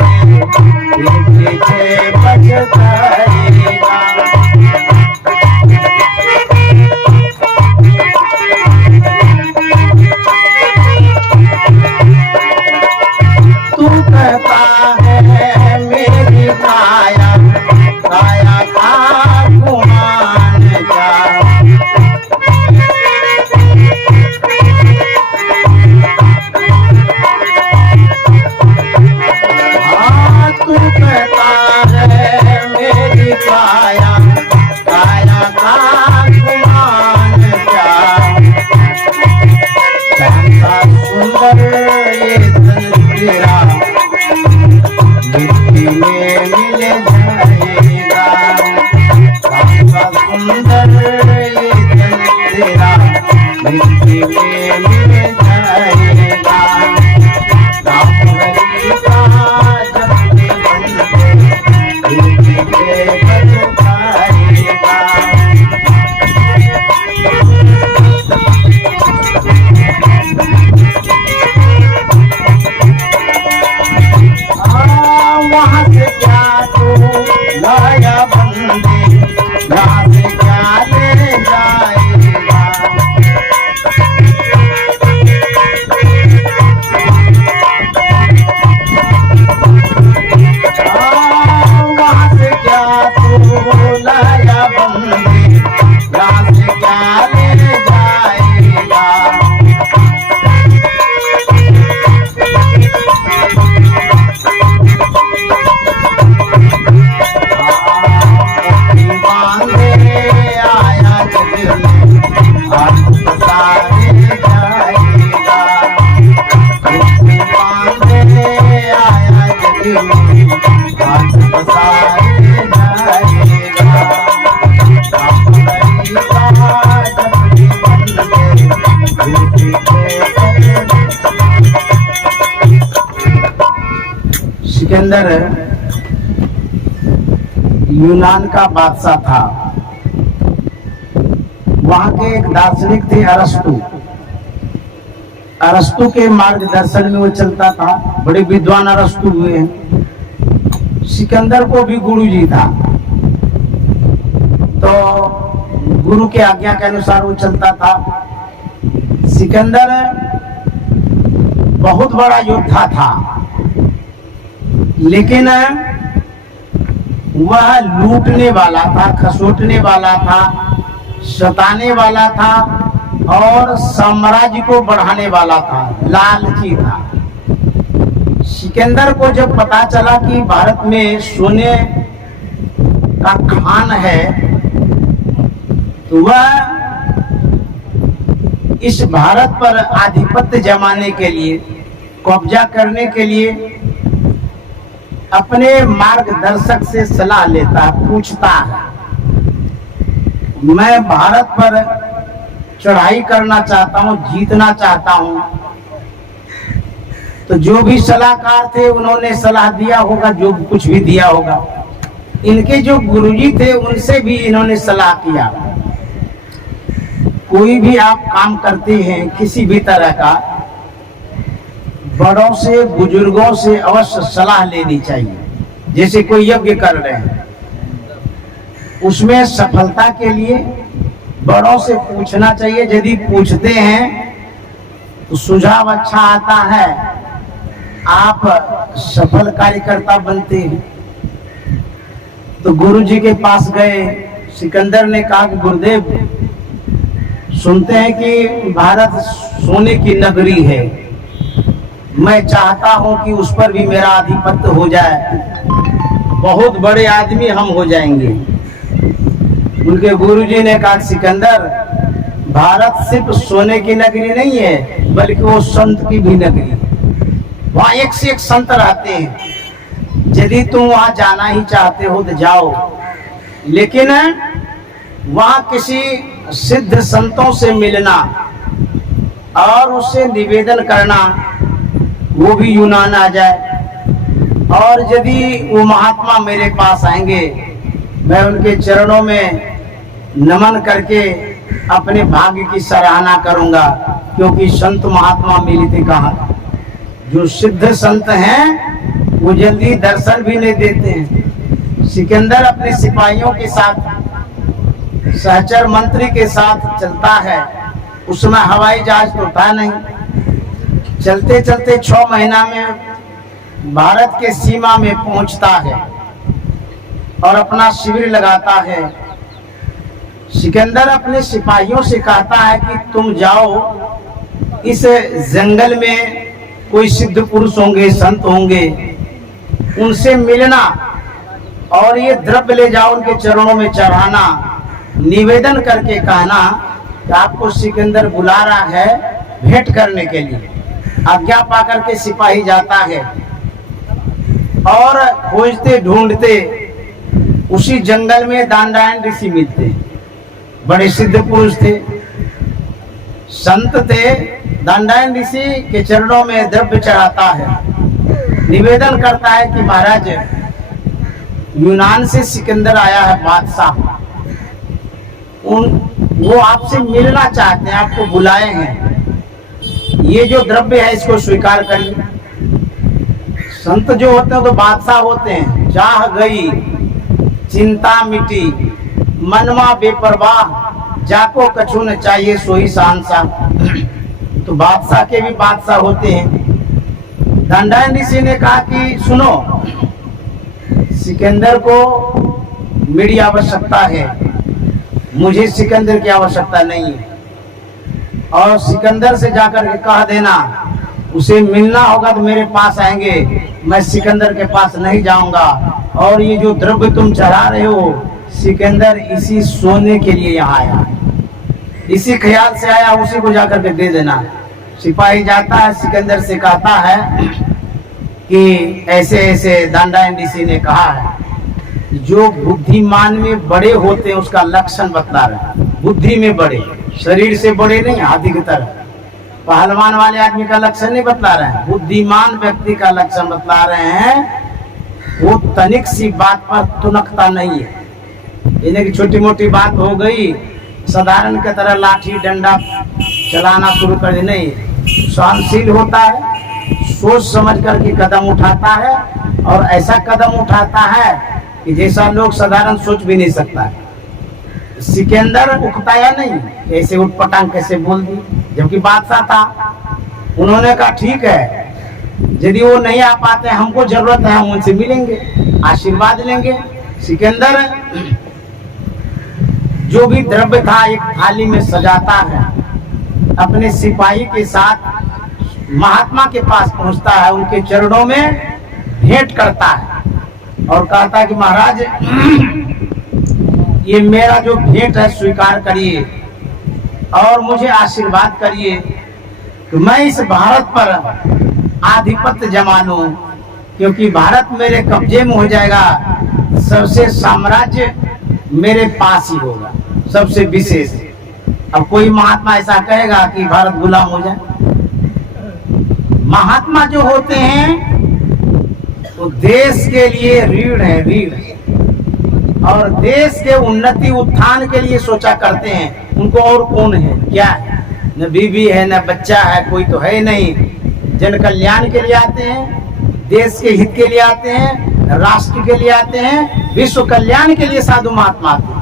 फिर पीछे पछताएगा। तू कहता है मेरी काया, काया का गुमान जा, सिकंदर यूनान का बादशाह था। वहां के एक दार्शनिक थे अरस्तु। अरस्तु के मार्गदर्शन में वो चलता था। बड़े विद्वान अरस्तु हुए हैं। सिकंदर को भी गुरु जी था, तो गुरु के आज्ञा के अनुसार वो चलता था। सिकंदर बहुत बड़ा योद्धा था, लेकिन वह लूटने वाला था, खसोटने वाला था, सताने वाला था और साम्राज्य को बढ़ाने वाला था, लालची था। सिकंदर को जब पता चला कि भारत में सोने का खान है, तो वह इस भारत पर आधिपत्य जमाने के लिए, कब्जा करने के लिए अपने मार्गदर्शक से सलाह लेता है, पूछता है, मैं भारत पर चढ़ाई करना चाहता हूं, जीतना चाहता हूं। तो जो भी सलाहकार थे उन्होंने सलाह दिया होगा, जो कुछ भी दिया होगा। इनके जो गुरुजी थे उनसे भी इन्होंने सलाह किया। कोई भी आप काम करते हैं किसी भी तरह का, बड़ों से, बुजुर्गों से अवश्य सलाह लेनी चाहिए। जैसे कोई यज्ञ कर रहे हैं, उसमें सफलता के लिए बड़ों से पूछना चाहिए। यदि पूछते हैं तो सुझाव अच्छा आता है, आप सफल कार्यकर्ता बनते हैं। तो गुरु जी के पास गए। सिकंदर ने कहा कि गुरुदेव, सुनते हैं कि भारत सोने की नगरी है, मैं चाहता हूं कि उस पर भी मेरा आधिपत्य हो जाए, बहुत बड़े आदमी हम हो जाएंगे। उनके गुरुजी ने कहा, सिकंदर, भारत सिर्फ सोने की नगरी नहीं है, बल्कि वो संत की भी नगरी है। वहां एक से एक संत रहते हैं। यदि तुम वहां जाना ही चाहते हो तो जाओ, लेकिन वहां किसी सिद्ध संतों से मिलना और उससे निवेदन करना, वो भी यूनान आ जाए। और यदि वो महात्मा मेरे पास आएंगे, मैं उनके चरणों में नमन करके अपने भाग्य की सराहना करूंगा, क्योंकि संत महात्मा मिलते कहाँ। जो सिद्ध संत हैं वो जल्दी दर्शन भी नहीं देते हैं। सिकंदर अपने सिपाहियों के साथ, सहचर मंत्री के साथ चलता है। उस समय हवाई जहाज तो था नहीं। चलते चलते 6 महीना में भारत के सीमा में पहुंचता है और अपना शिविर लगाता है। सिकंदर अपने सिपाहियों से कहता है कि तुम जाओ, इस जंगल में कोई सिद्ध पुरुष होंगे, संत होंगे, उनसे मिलना और ये द्रव्य ले जाओ, उनके चरणों में चढ़ाना, निवेदन करके कहना कि आपको सिकंदर बुला रहा है भेंट करने के लिए। आज्ञा पाकर के सिपाही जाता है और खोजते ढूंढते उसी जंगल में दांडायन ऋषि मिलते। बड़े सिद्ध पुरुष थे, संत थे। दांडायन ऋषि के चरणों में द्रव्य चढ़ाता है, निवेदन करता है कि महाराज, यूनान से सिकंदर आया है बादशाह, वो आपसे मिलना चाहते हैं, आपको बुलाए हैं। ये जो द्रव्य है इसको स्वीकार करिए। संत जो होते हैं तो बादशाह होते हैं। चाह गई चिंता मिटी, मनमा बेपरवाह, जाको कछु न चाहिए सोई शानसा। तो बादशाह के भी बादशाह होते हैं। दांडायन ऋषि ने कहा कि सुनो, सिकंदर को मेरी आवश्यकता है, मुझे सिकंदर की आवश्यकता नहीं है। और सिकंदर से जाकर के कह देना, उसे मिलना होगा तो मेरे पास आएंगे, मैं सिकंदर के पास नहीं जाऊंगा। और ये जो द्रव्य तुम चढ़ा रहे हो, सिकंदर इसी सोने के लिए यहाँ आया, इसी ख्याल से आया, उसी को जाकर के दे देना। सिपाही जाता है, सिकंदर से कहता है कि ऐसे ऐसे दांडायन ऋषि ने कहा है। जो बुद्धिमान में बड़े होते हैं उसका लक्षण बतला रहे हैं। बुद्धि में बड़े, शरीर से बड़े नहीं, हाथी की तरह। पहलवान वाले आदमी का लक्षण नहीं बतला रहे हैं, बुद्धिमान व्यक्ति का लक्षण बतला रहे हैं वो तनिक सी बात पर तुनकता नहीं है। यानी कि छोटी मोटी बात हो गई, साधारण की तरह लाठी डंडा चलाना शुरू कर दे, नहीं, सहनशील होता है, सोच समझ करके कदम उठाता है, और ऐसा कदम उठाता है कि जैसा लोग साधारण सोच भी नहीं सकता है। सिकंदर उकताया नहीं, ऐसे उठपटांग कैसे बोल दी, जबकि बादशाह था। उन्होंने कहा ठीक है, यदि वो नहीं आ पाते, हमको जरूरत है, हम उनसे मिलेंगे, आशीर्वाद लेंगे। सिकंदर जो भी द्रव्य था एक थाली में सजाता है, अपने सिपाही के साथ महात्मा के पास पहुंचता है, उनके चरणों में भेंट करता है और कहता है कि महाराज, ये मेरा जो भेंट है स्वीकार करिए और मुझे आशीर्वाद करिए कि मैं इस भारत पर आधिपत्य जमा लूं, क्योंकि भारत मेरे कब्जे में हो जाएगा, सबसे साम्राज्य मेरे पास ही होगा, सबसे विशेष। अब कोई महात्मा ऐसा कहेगा कि भारत गुलाम हो जाए? महात्मा जो होते हैं वो देश के लिए रीढ़ है, रीढ़, और देश के उन्नति उत्थान के लिए सोचा करते हैं। उनको और कौन है, क्या है? न बीवी है, न बच्चा है, कोई तो है नहीं। जन कल्याण के लिए आते हैं, देश के हित के लिए आते हैं, राष्ट्र के लिए आते हैं, विश्व कल्याण के लिए साधु महात्मा आते हैं।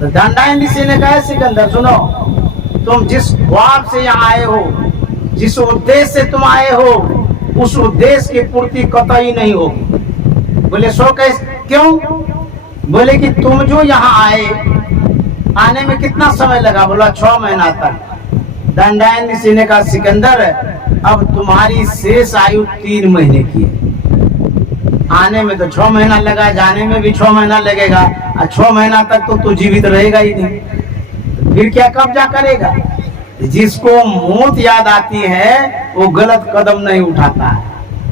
तो दंडायन ऋषि ने कहा, सिकंदर सुनो, तुम जिस ख्वाब से यहाँ आए हो, जिस उद्देश्य से तुम आए हो, उस उद्देश्य की पूर्ति कतई नहीं होगी। बोले सो कैसे, क्यों? बोले कि तुम जो यहाँ आए, आने में कितना समय लगा? बोला 6 महीना तक। दंडायन ऋषि ने कहा, सिकंदर अब तुम्हारी शेष आयु 3 महीने की है। आने में तो 6 महीना लगा, जाने में भी 6 महीना लगेगा, और 6 महीना तक तो तू जीवित रहेगा ही नहीं, तो फिर क्या कब्जा करेगा? जिसको मौत याद आती है वो गलत कदम नहीं उठाता है।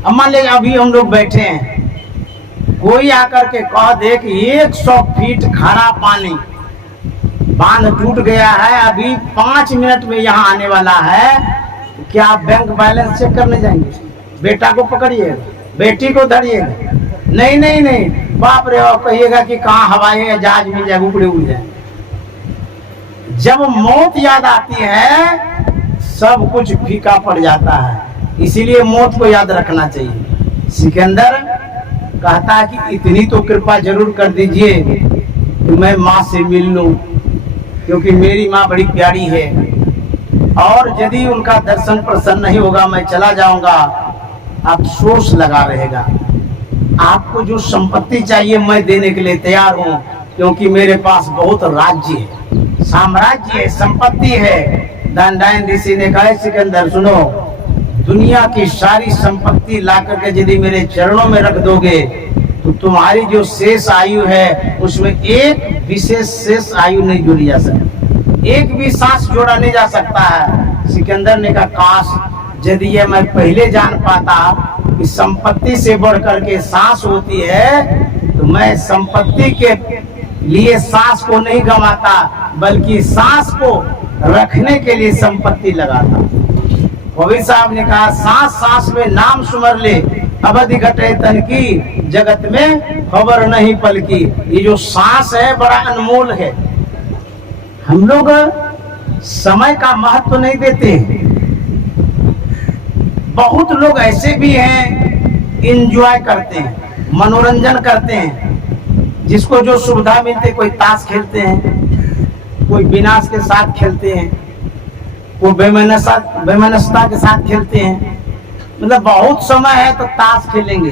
अब मान लीजिए अभी हम लोग बैठे हैं, कोई आकर के कह दे कि 100 फीट खारा पानी, बांध टूट गया है, अभी 5 मिनट में यहाँ आने वाला है, क्या आप बैंक बैलेंस चेक करने जाएंगे? बेटा को पकड़िएगा, बेटी को धरिएगा? नहीं नहीं नहीं, बाप रे बाप कहिएगा कि कहाँ हवाई जहाज मिल जाए, उपड़े उड़ जाए। जब मौत याद आती है सब कुछ फीका पड़ जाता है, इसीलिए मौत को याद रखना चाहिए। सिकंदर कहता है कि इतनी तो कृपा जरूर कर दीजिए कि मैं माँ से मिल लूं, क्योंकि मेरी माँ बड़ी प्यारी है, और यदि उनका दर्शन प्रसन्न नहीं होगा मैं चला जाऊंगा, अफसोस लगा रहेगा। आपको जो संपत्ति चाहिए मैं देने के लिए तैयार हूँ, क्योंकि मेरे पास बहुत राज्य है, साम्राज्य है, संपत्ति है। दंडायन ऋषि ने कहा, सिकंदर सुनो, दुनिया की सारी संपत्ति ला करके यदि मेरे चरणों में रख दोगे तो तुम्हारी जो शेष आयु है उसमें एक विशेष शेष आयु नहीं जोड़ी जा सकती, एक भी सांस जोड़ा नहीं जा सकता है। सिकंदर ने कहा, काश यदि ये मैं पहले जान पाता कि संपत्ति से बढ़ करके सांस होती है, तो मैं संपत्ति के लिए सांस को नहीं गंवाता, बल्कि सांस को रखने के लिए संपत्ति लगाता। कबीर साहब ने कहा, सांस सांस में नाम सुमर ले, अवधि घटे तन की, जगत में खबर नहीं पल की। ये जो सांस है बड़ा अनमोल है। हम लोग समय का महत्व नहीं देते। बहुत लोग ऐसे भी हैं इंजॉय करते हैं, मनोरंजन करते हैं, जिसको जो सुविधा मिलती, कोई ताश खेलते हैं, कोई विनाश के साथ खेलते हैं, वो बेमनस्ता के साथ खेलते हैं। मतलब बहुत समय है तो ताश खेलेंगे।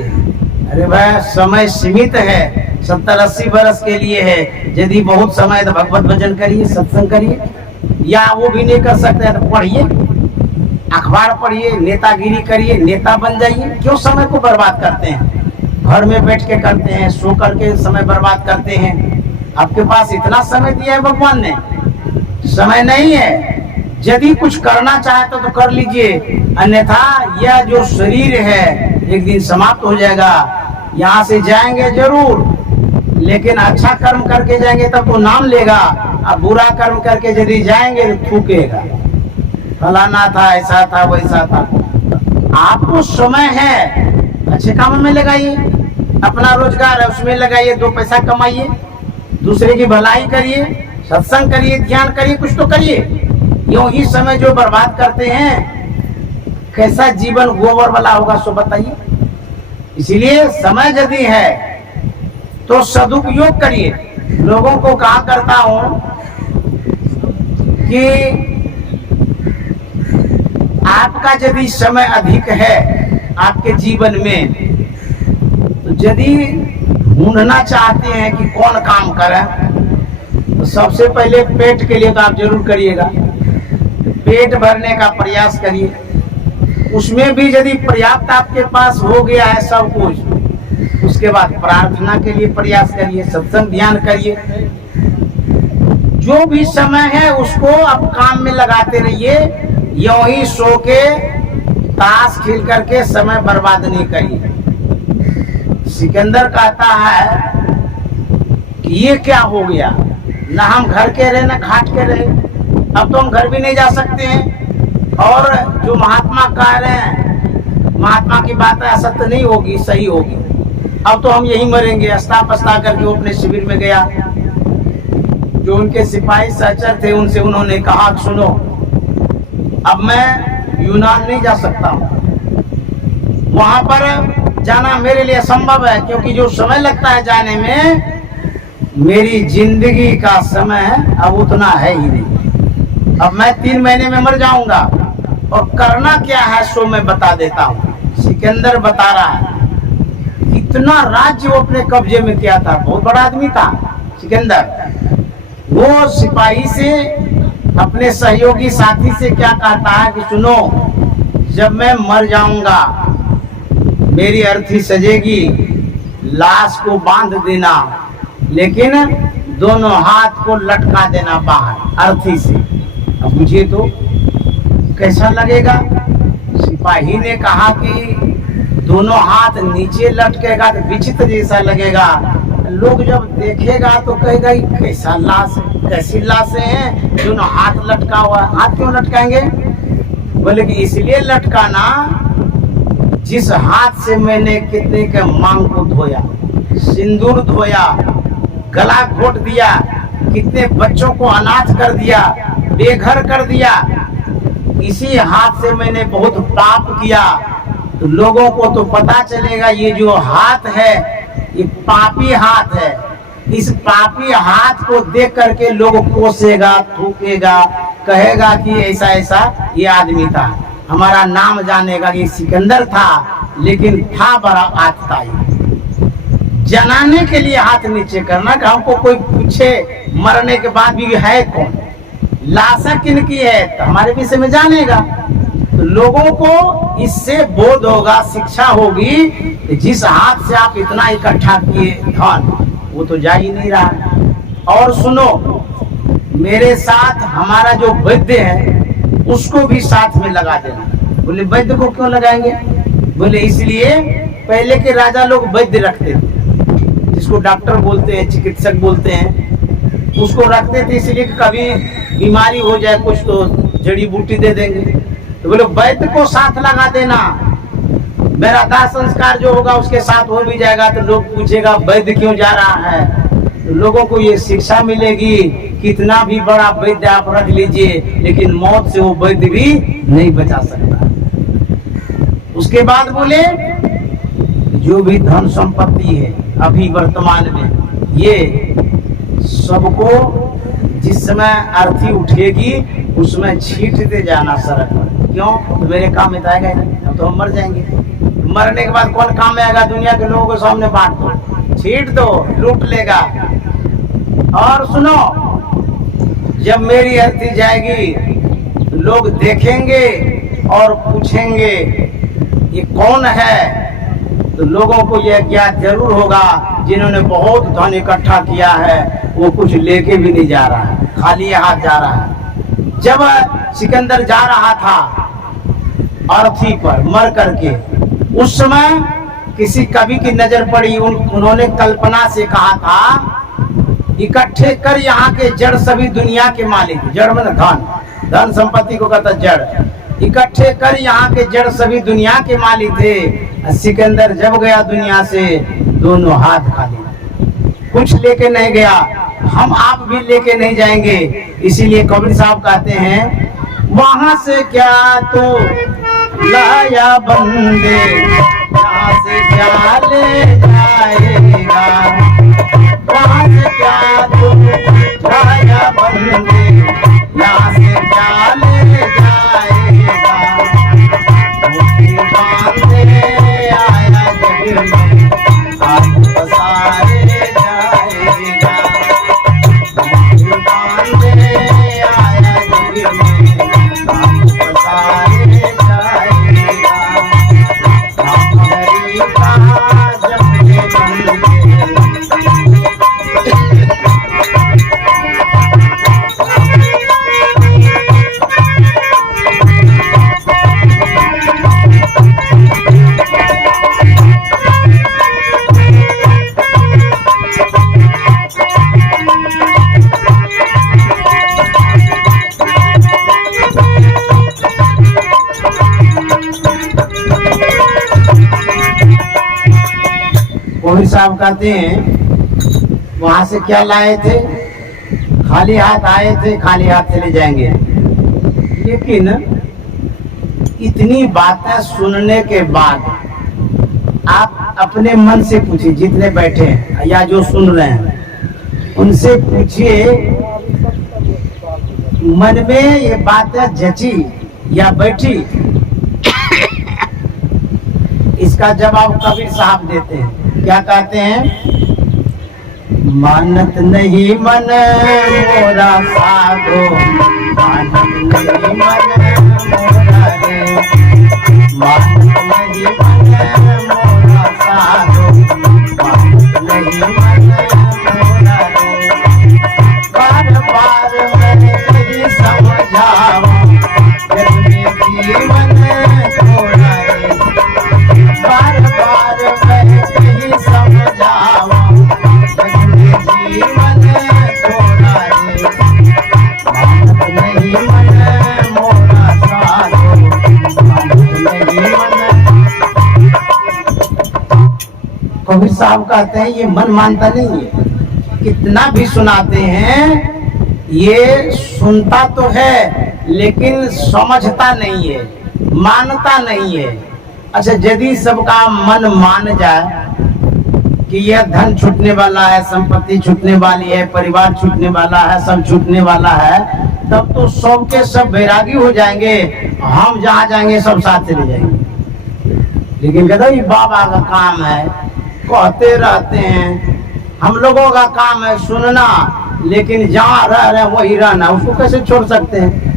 अरे भाई समय सीमित है, 70-80 बरस के लिए है। यदि बहुत समय है तो भगवत भजन करिए, सत्संग करिए, या वो भी नहीं कर सकते तो पढ़िए, अखबार पढ़िए, नेतागिरी करिए, नेता बन जाइए। क्यों समय को बर्बाद करते हैं? घर में बैठ के करते हैं, सो करके समय बर्बाद करते हैं। आपके पास इतना समय दिया है भगवान ने, समय नहीं है। यदि कुछ करना चाहते तो कर लीजिए, अन्यथा यह जो शरीर है एक दिन समाप्त हो जाएगा। यहाँ से जाएंगे जरूर, लेकिन अच्छा कर्म करके जाएंगे तब तो नाम लेगा, अब बुरा कर्म करके यदि जाएंगे तो थूकेगा, फलाना था, ऐसा था, वैसा था। आपको समय है, अच्छे काम में लगाइए, अपना रोजगार है उसमें लगाइए, 2 पैसा कमाइए, दूसरे की भलाई करिए, सत्संग करिए, ध्यान करिए, कुछ तो करिए। यूं ही समय जो बर्बाद करते हैं, कैसा जीवन गोबर वाला होगा सो बताइए। इसीलिए समय यदि है तो सदुपयोग करिए। लोगों को कहा करता हूं कि आपका यदि समय अधिक है आपके जीवन में, तो यदि ढूंढना चाहते हैं कि कौन काम करें, तो सबसे पहले पेट के लिए तो आप जरूर करिएगा। पेट भरने का प्रयास करिए, उसमें भी यदि पर्याप्त आपके पास हो गया है सब कुछ, उसके बाद प्रार्थना के लिए प्रयास करिए, सत्संग ध्यान करिए। जो भी समय है उसको आप काम में लगाते रहिए। यूं ही सो के ताश खेल करके समय बर्बाद नहीं करिए। सिकंदर कहता है कि ये क्या हो गया, ना हम घर के रहे ना घाट के रहे, अब तो हम घर भी नहीं जा सकते हैं। और जो महात्मा कह रहे हैं, महात्मा की बात असत्य नहीं होगी, सही होगी। अब तो हम यही मरेंगे। अस्ता पस्ता करके वो अपने शिविर में गया। जो उनके सिपाही सहचर थे उनसे उन्होंने कहा, सुनो अब मैं यूनान नहीं जा सकता हूँ, वहां पर जाना मेरे लिए असंभव है, क्योंकि जो समय लगता है जाने में, मेरी जिंदगी का समय अब उतना है ही नहीं। अब मैं 3 महीने में मर जाऊंगा, और करना क्या है सो मैं बता देता हूँ। सिकंदर बता रहा है कितना राज्य वो अपने कब्जे में किया था, बहुत बड़ा आदमी था सिकंदर। वो सिपाही से, अपने सहयोगी साथी से क्या कहता है कि सुनो, जब मैं मर जाऊंगा मेरी अर्थी सजेगी, लाश को बांध देना, लेकिन दोनों हाथ को लटका देना बाहर अर्थी से। अब मुझे तो कैसा लगेगा? सिपाही ने कहा कि दोनों हाथ नीचे लटकेगा तो विचित्र जैसा लगेगा, लोग जब देखेगा तो कहेगा कैसा लाश है, कैसी लाशें हैं दोनों हाथ लटका हुआ। हाथ क्यों लटकाएंगे? बोले कि इसलिए लटकाना, जिस हाथ से मैंने कितने के मांग को धोया, सिंदूर धोया, गला घोट दिया, कितने बच्चों को अनाथ कर दिया, बेघर कर दिया, इसी हाथ से मैंने बहुत पाप किया। तो लोगों को तो पता चलेगा ये जो हाथ है ये पापी हाथ है। इस पापी हाथ को देख करके लोग कोसेगा, थूकेगा, कहेगा कि ऐसा ऐसा ये आदमी था, हमारा नाम जानेगा कि सिकंदर था, लेकिन था बड़ा आतताई। जनाने के लिए हाथ नीचे करना कि हमको कोई पूछे मरने के बाद भी है कौन, लाशा किन की है, तो हमारे विषय में जानेगा। तो लोगों को इससे बोध होगा, शिक्षा होगी कि जिस हाथ से आप इतना इकट्ठा किए धन, वो तो जा ही नहीं रहा। और सुनो, मेरे साथ हमारा जो वैद्य है उसको भी साथ में लगा देना। बोले वैद्य को क्यों लगाएंगे? बोले इसलिए पहले के राजा लोग वैद्य रखते थे, जिसको डॉक्टर बोलते हैं, चिकित्सक बोलते हैं, उसको रखते थे इसलिए कि कभी बीमारी हो जाए कुछ तो जड़ी बूटी दे देंगे। तो बोले वैद्य को साथ लगा देना, मेरा दाह संस्कार जो होगा उसके साथ हो भी जाएगा। तो लोग पूछेगा वैद्य क्यों जा रहा है, तो लोगों को ये शिक्षा मिलेगी, कितना भी बड़ा वैद्य आप रख लीजिए, लेकिन मौत से वो वैद्य भी नहीं बचा सकता। उसके बाद बोले जो भी धन संपत्ति है अभी वर्तमान में, ये सबको जिस समय अर्थी उठेगी उसमें छींटते जाना सड़क पर। क्यों? तो मेरे काम में आएगा ही नहीं, अब तो हम मर जाएंगे। मरने के बाद कौन काम में आएगा? दुनिया के लोगों के सामने बांट दो, छींट दो, लूट लेगा। और सुनो, जब मेरी अर्थी जाएगी तो लोग देखेंगे और पूछेंगे ये कौन है, तो लोगों को यह ज्ञात जरूर होगा जिन्होंने बहुत धन इकट्ठा किया है वो कुछ लेके भी नहीं जा रहा है, खाली हाथ जा रहा है। जब सिकंदर जा रहा था अर्थी पर मर करके, उस समय किसी कवि की नजर पड़ी, उन्होंने कल्पना से कहा था इकट्ठे कर यहाँ के जड़ सभी दुनिया के मालिक। जड़ में धन, धन संपत्ति को कहता जड़। इकट्ठे कर यहाँ के जड़ सभी दुनिया के मालिक थे। सिकंदर जब गया दुनिया से दोनों हाथ खाली, कुछ लेके नहीं गया, हम आप भी लेके नहीं जाएंगे। इसीलिए कबीर साहब कहते हैं, वहां से क्या तो लाया बंदे, यहाँ से क्या ले जाएगा, वहां से क्या तो लाया बंदे, यहाँ से क्या ले जाएगा, मुट्ठी बांधे आया जग में, हाथ पसारे जाएगा, मुट्ठी बांधे आया जग में, हाथ पसारे जाएगा, हम हरि का जपने बंदे। कबीर साहब कहते हैं, वहां से क्या लाए थे, खाली हाथ आए थे, खाली हाथ चले जाएंगे। लेकिन इतनी बातें सुनने के बाद आप अपने मन से पूछिए, जितने बैठे हैं या जो सुन रहे हैं उनसे पूछिए, मन में ये बातें जची या बैठी? इसका जवाब कबीर साहब देते हैं। क्या कहते हैं? मानत नहीं मन मोरा साधो, मानत नहीं मन मोरा रे, मानत नहीं मन मोरा साधो, मानत नहीं मन मोरा रे, बार बार मैं कहीं समझाऊं, जग में जीवन थोड़ा रे, बार बार मैं कहीं समझाऊं, जग में जीवन थोड़ा रे, मानत नहीं मन मोरा साधो, मानत नहीं मन। कबीर साहब कहते हैं, ये मन मानता नहीं है, कितना भी सुनाते हैं, ये सुनता तो है लेकिन समझता नहीं है, मानता नहीं है। अच्छा, यदि सबका मन मान जाए कि यह धन छूटने वाला है, संपत्ति छूटने वाली है, परिवार छूटने वाला है, सब छूटने वाला है, तब तो सब के सब बैरागी हो जाएंगे, हम जहाँ जाएंगे सब साथ चले जाएंगे। लेकिन कहते ये बाबा का काम है, कहते रहते हैं, हम लोगों का काम है सुनना, लेकिन जहाँ रह रहे हैं वही रहना, उसको कैसे छोड़ सकते हैं?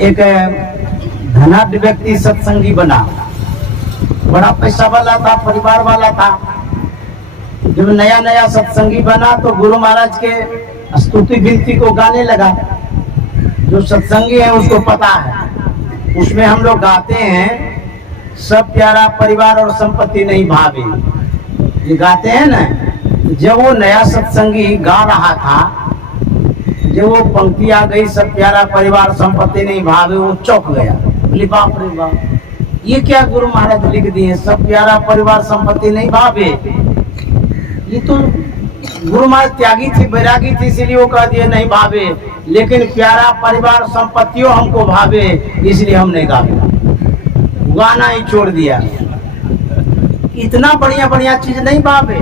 एक धनाढ्य व्यक्ति सत्संगी बना, बड़ा पैसा वाला था, परिवार वाला था। जब नया नया सत्संगी बना तो गुरु महाराज के स्तुति विनती को गाने लगा। जो सत्संगी है उसको पता है, उसमें हम लोग गाते हैं, सब प्यारा परिवार और संपत्ति नहीं भावे, ये गाते हैं ना। जब वो नया सत्संगी गा रहा था, जब वो पंक्ति आ गई, सब प्यारा परिवार संपत्ति नहीं भावे, वो चौंक गया, बोले बाप रे बाप, ये क्या गुरु महाराज लिख दिए, सब प्यारा परिवार संपत्ति नहीं भावे। ये तो गुरु महाराज त्यागी थी, बैरागी थी, इसीलिए वो कह दिए नहीं भावे, लेकिन प्यारा परिवार संपत्तियों हमको भावे, इसलिए हम नहीं गावे, गाना ही छोड़ दिया। इतना बढ़िया बढ़िया चीज नहीं भावे,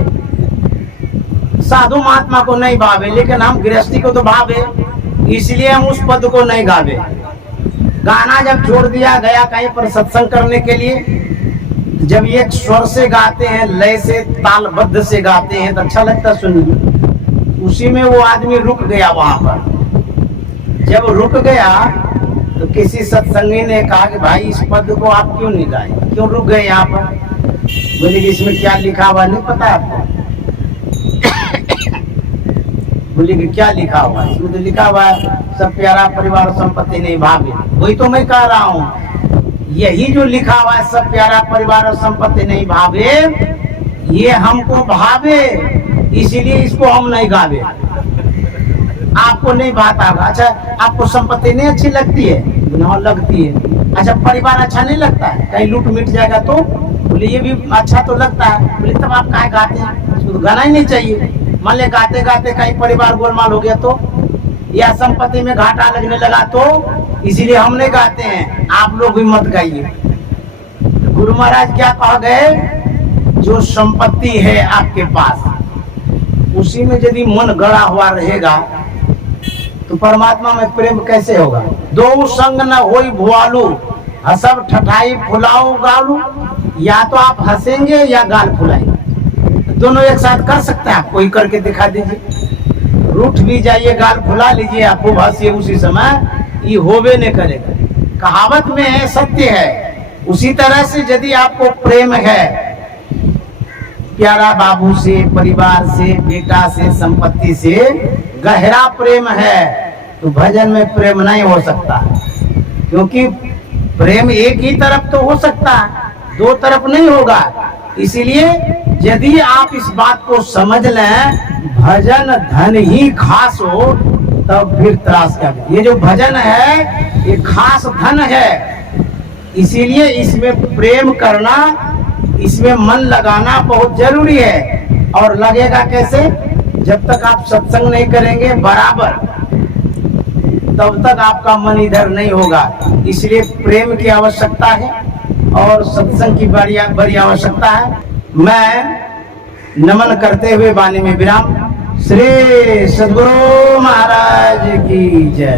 साधु महात्मा को नहीं भावे, लेकिन हम गृहस्थी को तो भावे, इसलिए हम उस पद को नहीं गावे। गाना जब छोड़ दिया, गया कहीं पर सत्संग करने के लिए, जब एक स्वर से गाते हैं, लय से तालबद्ध से गाते हैं तो अच्छा लगता सुनने। उसी में वो आदमी रुक गया वहां पर। जब रुक गया तो किसी सत्संगी ने कहा कि भाई इस पद को आप क्यों नहीं गाए, क्यों रुक गए यहाँ पर? बोले कि इसमें क्या लिखा हुआ नहीं पता आपको? बोले कि क्या लिखा हुआ है? इसमें तो लिखा हुआ है सब प्यारा परिवार संपत्ति नहीं भावे। वही तो मैं कह रहा हूँ, यही जो लिखा हुआ है सब प्यारा परिवार और संपत्ति नहीं भावे, ये हमको भावे, इसीलिए इसको हम नहीं गावे। आपको नहीं बात आगा। अच्छा, आपको संपत्ति नहीं अच्छी लगती है? हाँ लगती है। अच्छा, परिवार अच्छा नहीं लगता है? कहीं लूट मिट जाएगा तो? बोले ये भी अच्छा तो लगता है। बोले तब आप काहे गाते हैं? उसको तो गाना ही नहीं चाहिए। मान ले गाते गाते कहीं परिवार गोलमाल हो गया तो, या संपत्ति में घाटा लगने लगा तो, इसीलिए हम नहीं गाते हैं। आप लोग भी मत गाइए। तो गुरु महाराज क्या कह गए? जो संपत्ति है आपके पास, उसी में यदि मन गड़ा हुआ रहेगा तो परमात्मा में प्रेम कैसे होगा? दो संग न होई भुआलू, हसब ठठाई फुलाओ गालू। या तो आप हंसेंगे या गाल फुलाएंगे, दोनों एक साथ कर सकते हैं? आप कोई करके दिखा दीजिए। रूठ भी जाइए, गाल फुला लीजिए, आपको हंसिए उसी समय, ये होवे नहीं करेगा। कहावत में है, सत्य है। उसी तरह से यदि आपको प्रेम है प्यारा बाबू से, परिवार से, बेटा से, संपत्ति से गहरा प्रेम है, तो भजन में प्रेम नहीं हो सकता। क्योंकि प्रेम एक ही तरफ तो हो सकता है, दो तरफ नहीं होगा। इसीलिए यदि आप इस बात को समझ लें, भजन धन ही खास हो, तब फिर त्रास क्या। ये जो भजन है ये खास धन है, इसीलिए इसमें प्रेम करना, इसमें मन लगाना बहुत जरूरी है। और लगेगा कैसे? जब तक आप सत्संग नहीं करेंगे बराबर, तब तक आपका मन इधर नहीं होगा। इसलिए प्रेम की आवश्यकता है और सत्संग की बड़ी आवश्यकता है। मैं नमन करते हुए वाणी में विराम। श्री सद्गुरु महाराज की जय।